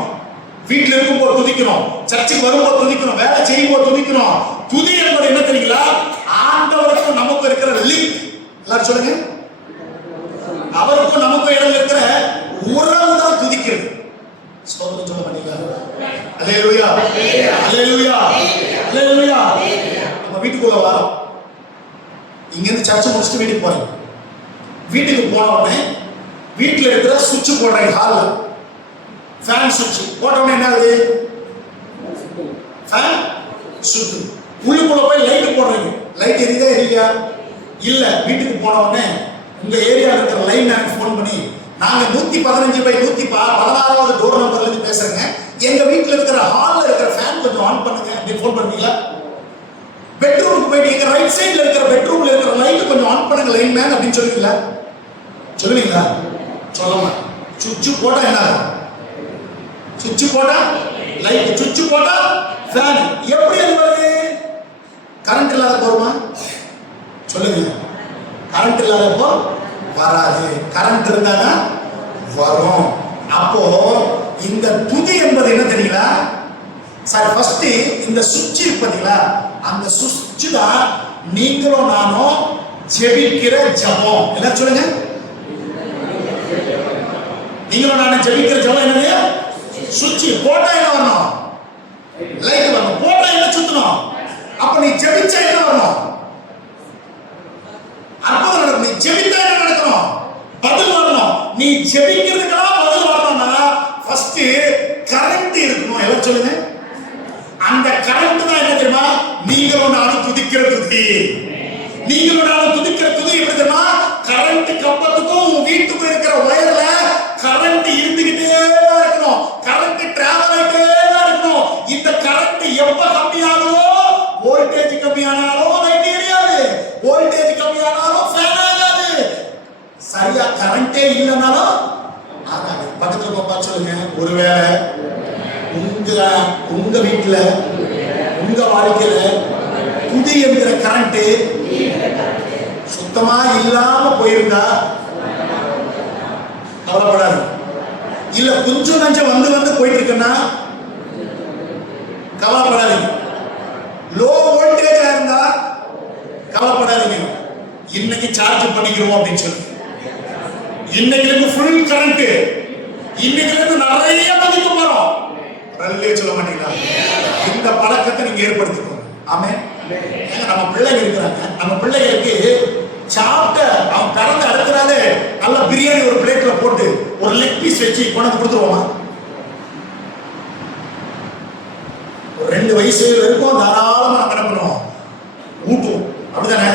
வீட்டுல இருக்கும்போது துதிக்கணும், சர்ச்சுக்கு வரும்போது துதிக்கணும், வேலை செய்யும் போது துதிக்கணும். துதி என்பது என்ன தெரியுங்களா? ஆண்டவருக்கும் நமக்கும் இருக்கிற லிங்க். எல்லாரும் சொல்லுங்க, அவருக்கும் நமக்கும் இடம் இருக்கிற உறவு தான் துதிக்கிறது. ஸ்தோத்திரம் சொல்ல மாட்டீங்களா? அல்லேலூயா, அல்லேலூயா, அல்லேலூயா. நம்ம வீட்டுக்குள்ள வரோம். இங்க இருந்து சர்ச்சை முடிச்சுட்டு வீட்டுக்கு போறேன். வீட்டுக்கு போன உடனே வீட்டுல இருக்கிற சுவிட்ச் போடுறேன். ஹால்ல ஃபேன் சுவிட்ச் போட்ட உடனே என்ன ஆகுது? ஃபேன் சுத்து. உள்ளுக்குள்ள போய் லைட் போடுறீங்க. லைட் எரியுதா இல்லையா? இல்ல. வீட்டுக்கு போன உடனே உங்க ஏரியாவில் இருக்கிற லைன் எனக்கு ஃபோன் பண்ணி, நாங்க 115/116வது டோர் நம்பர்ல இருந்து பேசுறேங்க, எங்க வீட்டுல இருக்கிற ஹால்ல இருக்கிற ஃபேன் கொஞ்சம் ஆன் பண்ணுங்க அப்படின்னு ஃபோன் பண்ணுவீங்களா? பெட்ரூமுக்கு போயிட்டு எங்க ரைட் சைடுல இருக்கிற பெட்ரூம்ல இருக்கிற லைட் கொஞ்சம் ஆன் பண்ணுங்க லைன் மேன் அப்படின்னு சொல்லுவீங்களா? சொல்லமா. சுவிட்ச் போட்டா என்ன? சுவிட்ச் போட்டா லைட், சுவிட்ச் போட்டா ஃபேன். எப்படி அது வருது? கரண்ட் இல்லாத போருமா? சொல்லுங்க. கரண்ட் இல்லாதப்போ வராது, கரண்ட் இருந்தாதான் வரும். அப்போ இந்த துதி என்பது என்ன தெரியுங்களா? சார் ஃபர்ஸ்ட் இந்த சுவிட்ச் இருக்கு பாத்தீங்களா? அந்த சுவிட்ச் தான் நீங்களும் நானும் ஜெபிக்கிற ஜெபம். என்ன சொல்லுங்க? நீங்களும் நானும் ஜெபிக்கிற ஜெபம் என்னது? சுவிட்ச் போட்டா என்ன வரணும்? லைட் வரணும். போட்டா என்ன சுத்தணும்? அப்ப நீ ஜெபிச்சா என்ன வரணும்? அற்புதம் நடக்கும். நீ ஜெபித்தா என்ன நடக்கணும்? பதில் வரணும். நீ ஜெபிக்கிறதுக்கெல்லாம் பதில் வரணும்னா ஃபர்ஸ்ட் கரண்ட் இருக்கணும். எல்லாம் சொல்லுங்க. அந்த கரண்ட் தான் என்ன தெரியுமா? நீங்களும் நானும் துதிக்கிற துதி. நீங்களும் நானும் துதிக்கிற துதி எப்படி தெரியுமா? கரண்ட் கம்பத்துக்கும் உங்க வீட்டுக்கும் இருக்கிற ஒயர்ல கரண்ட் இருந்துகிட்டே இருக்கணும். கரண்ட் டிராவல் ஆகிட்டே இருக்கணும். இந்த கரண்ட் எப்ப கம்மியானோ, வோல்டேஜ் கம்மியானாலும் லைட் எரியாது, வோல்டேஜ் கம்மியானாலும் ஃபேன் ஆகாது. சரியா கரண்டே இல்லைனாலும் ஆகாது. பக்கத்துல பார்த்து சொல்லுங்க, ஒருவேளை உங்க வீட்டுல உங்க வாழ்க்கையில துதி என்கிற கரண்ட் சுத்தமா இல்லாம போயிருந்தா கவலைப்படாது. இல்ல கொஞ்சம் நஞ்சம் வந்து போயிட்டு இருக்குன்னா கவலைப்படாதீங்க. லோ வோல்டேஜா இருந்தா கவலைப்படாதீங்க. இன்னைக்கு சார்ஜ் பண்ணிக்கிறோம் அப்படின்னு சொல்லி இன்னைக்கு இருந்து ஃபுல் கரண்ட், இன்னைக்கு இருந்து நிறைய மதிப்பு வரும். சொல்ல மாட்டீங்களா? இந்த பழக்கத்தை நீங்க ஏற்படுத்திக்கோங்க. ஆமென். நம்ம பிள்ளைங்க இருக்கிறாங்க. நம்ம பிள்ளைகளுக்கு சாப்பிட்ட அவன் பிறந்த அடுத்த நாளே நல்ல பிரியாணி ஒரு பிளேட்ல போட்டு ஒரு லெக் பீஸ் வச்சு கொண்டு கொடுத்துருவோமா? ஒரு 2 வயசு வரைக்கும் தாராளமா நம்ம என்ன பண்ணுவோம்? ஊட்டுவோம். அப்படிதானே?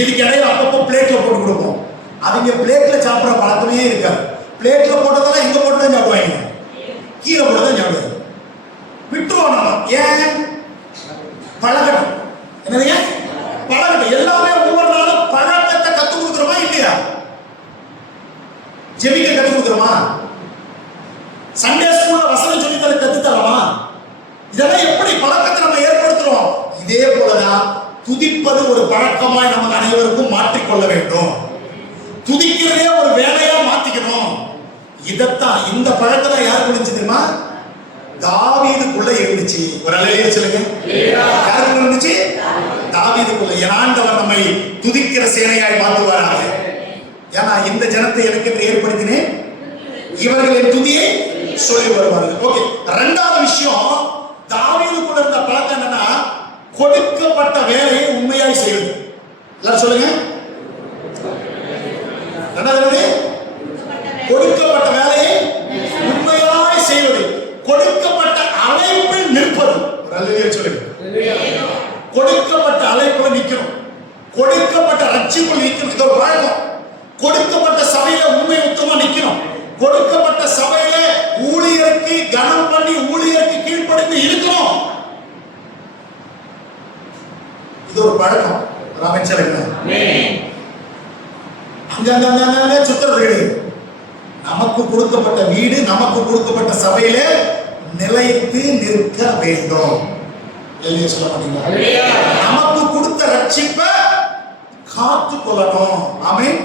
இதுக்கு இடையில அப்பப்போ பிளேட்ல போட்டு கொடுப்போம். அவங்க பிளேட்ல சாப்பிட்ற பழக்கமே இருக்காது. பிளேட்ல போட்டதெல்லாம் எங்க போட்டு தான் சாப்பிடுவாங்க, கீழே போட்டு தான் சாப்பிடுவாங்க. விட்டுருவோம் நம்ம. ஏன்? பழகட்டும். என்னதுங்க? பழகட்டும். எல்லாமே ஒவ்வொரு நாளும் பழக்கத்தை கத்துக் கொடுக்குறோமா இல்லையா? ஜெபிக்க கத்துக் கொடுக்குறோமா? சண்டே ஸ்கூல்ல வசனம் சொல்லி தர கத்து தரமா? இதெல்லாம் எப்படி பழக்கத்தை நம்ம ஏற்படுத்துறோம்? இதே போலதான் துதிப்பது ஒரு பழக்கமாய் நம்ம அனைவருக்கும் மாற்றிக்கொள்ள வேண்டும். துதிக்கிறதே ஒரு வேலையா மாத்திக்கணும். இதத்தான் இந்த பழக்கம் யார் குடிச்சு தெரியுமா? தாவீதுக்குள்ள இருந்துச்சு. ஒரு அல்லேலூயா சொல்லுங்க. யாருக்குள்ள இருந்துச்சு? தாவீதுக்குள்ள. என் ஆண்டவர் நம்மை துதிக்கிற சேனையாய் மாற்றுவாராக. ஏன்னா இந்த ஜனத்தை எனக்கு ஏற்படுத்தினேன், இவர்களின் துதியை சொல்லி வருவார்கள். ஓகே, இரண்டாவது விஷயம், தாவீதுக்குள்ள இருந்த பழக்கம் என்னன்னா, கொடுக்கப்பட்ட வேலையை உண்மையாய் செய்வது. எல்லாரும் சொல்லுங்க. ரெண்டாவது, கொடுக்கப்பட்ட வேலையை உண்மையாய் செய்வது. கொடுக்கப்பட்ட அழைப்பில் நிற்பது. அல்லேலூயா சொல்லுங்க. கொடுக்கப்பட்ட அழைப்புல நிக்கணும், கொடுக்கப்பட்ட ரட்சிப்புல நிக்கணும். இது ஒரு பழக்கம். கொடுக்கப்பட்ட சபையில உண்மை உத்தமா நிக்கணும். கொடுக்கப்பட்ட சபையில ஊழியருக்கு கனம் பண்ணி ஊழியருக்கு கீழ்ப்படிந்து இருக்கணும். இது ஒரு பழக்கம். ராமேஸ்வரன் அங்க சுத்துறது கிடையாது. நமக்கு கொடுக்கப்பட்ட வீடு, நமக்கு கொடுக்கப்பட்ட சபையில நிலைத்து நிற்க வேண்டும். சொல்ல மாட்டீங்களா? நமக்கு கொடுத்த ரட்சிப்பை காத்து கொள்ளணும். ஆமென்.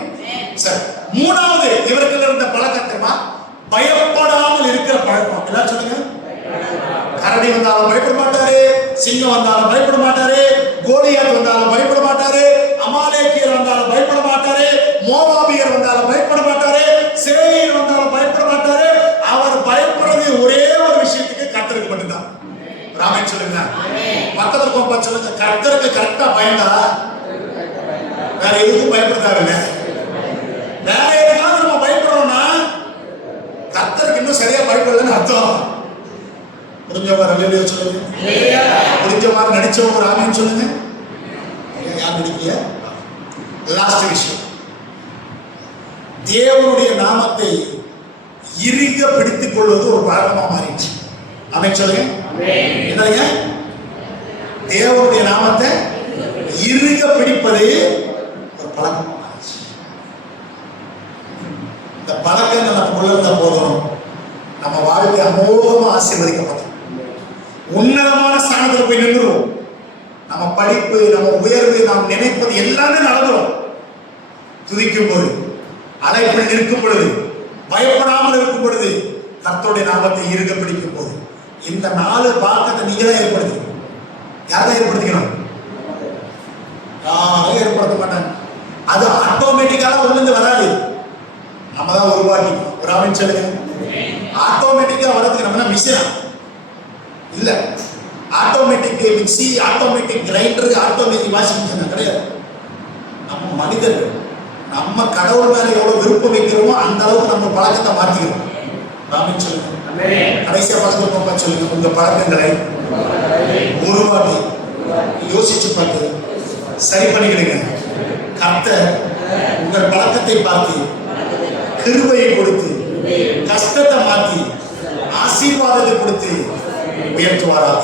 சரி, மூணாவது இவர்கள் இருந்த பழக்கத்தை பயப்படாமல் இருக்கிற பழக்கம். எல்லாரும் சொல்லுங்க. கரடி வந்தாலும் பயப்பட மாட்டாரு, சிங்கம் வந்தாலும் பயப்பட மாட்டாரு, கோலியாத் வந்தாலும் பயப்பட மாட்டாரு, அமாலேக்கியர் வந்தாலும் பயப்பட மாட்டாரு, மோவாபியர் வந்தாலும் பயப்பட மாட்டாரு, சேயீர் வந்தாலும் பயப்பட மாட்டாரு. அவர் பயப்படுறது ஒரே ஒரு விஷயத்துக்கு, கர்த்தருக்கு மட்டும்தான். ராமன் சொல்லுங்க. மக்களுக்கு பார்த்து சொல்லுங்க, கர்த்தருக்கு கரெக்டா பயந்தா வேற எதுக்கும் பயப்படுறாருல்ல. வேற எதுக்காவது நம்ம பயப்படுறோம்னா கர்த்தருக்கு இன்னும் சரியா பயப்படலன்னு அர்த்தம். புரிஞ்சவங்க அல்லேலூயா சொல்லுங்க. புரிஞ்சவங்க நடிச்சவங்க ராமன் சொல்லுங்க. யார் நடிக்கல? லாஸ்ட் விஷயம், தேவனுடைய நாமத்தை இறுக பிடித்துக் கொள்வது ஒரு பழக்கமா மாறிடுச்சு. ஆமென் சொல்லுங்க. என்னங்க? தேவனுடைய நாமத்தை இறுக பிடிப்பது ஒரு பழக்கமா மாறிடுச்சு. இந்த பழக்கங்கள் நமக்குள்ள இருந்த போதும் நம்ம வாழ்க்கை அமோகமா ஆசீர்வதிக்கப்படும். உன்னதமான ஸ்தானத்தில் போய் நின்றுவோம். நம்ம படிப்பு, நம்ம உயர்வு, நாம் நினைப்பது எல்லாமே நடந்துடும். துதிக்கும் போது, அழைப்பில் இருக்கும் பொழுது, பயப்படாமல் இருக்கும் பொழுது, கர்த்தருடைய நாமத்தை இறுக பிடிக்கும் போது, இந்த 4 பாக்கத்தை நீங்க தான் ஏற்படுத்தணும். யார்தான் ஏற்படுத்திக்கணும்? யாரும் ஏற்படுத்த மாட்டாங்க. அது ஆட்டோமேட்டிக்காக உள்ளிருந்து வராது, நம்ம தான் உருவாக்கிக்கணும். ஒரு ஆமென் சொல்லுங்க. ஆட்டோமேட்டிக்கா வரதுக்கு நம்ம மிஷினா இல்ல. Automatic mixie, automatic grinder, automatic washing machine கிடையாது. நம்ம மனிதர்கள், நம்ம கடவுள் மேல எவ்வளவு விருப்பம் வைக்கிறோமோ அந்த அளவுக்கு நம்ம பழக்கத்தை மாற்றிக்கிறோம். ஆமென் சொல்லுங்க. கடைசியா பசங்க சொல்லுங்க, உங்க பழக்கங்களை உருவாக்கி யோசிச்சு பார்த்து சரி பண்ணிக்கிடுங்க. கர்த்தர் உங்கள் பழக்கத்தை பார்த்து கிருபையை கொடுத்து, கஷ்டத்தை மாற்றி ஆசீர்வாதத்தை கொடுத்து உயர்த்துவாராக.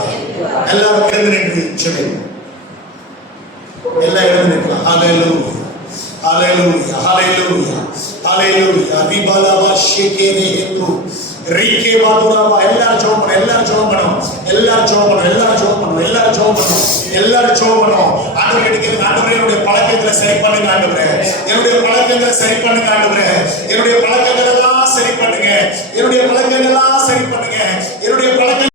எல்லாரும் எழுந்து நின்று சொல்லுங்க. எல்லாம் எழுந்து நிற்கலாம். ஹல்லேலூயா, ஹல்லேலூயா, ஹல்லேலூயா, ஹல்லேலூயா. ரிபாலாவா ஷேகேரேஹு ரிகே பாதுராவா. எல்லாரும் ஜெபம் பண்ணணும், எல்லாரும் ஜெபம் பண்ணணும், எல்லாரும் ஜெபம் பண்ணணும், எல்லாரும் ஜெபம் பண்ணணும், எல்லாரும் ஜெபம் பண்ணணும், எல்லாரும் ஜெபம் பண்ணணும். ஆண்டவரே கேட்கிறது, ஆண்டவரே என்னுடைய பழக்கங்களை சரி பண்ணுங்க ஆண்டவரே, என்னுடைய பழக்கங்களை சரி பண்ணுங்க ஆண்டவரே, என்னுடைய பழக்கங்கள் எல்லாம் சரி பண்ணுங்க, என்னுடைய பழக்கங்கள் எல்லாம் சரி பண்ணுங்க, என்னுடைய பழக்க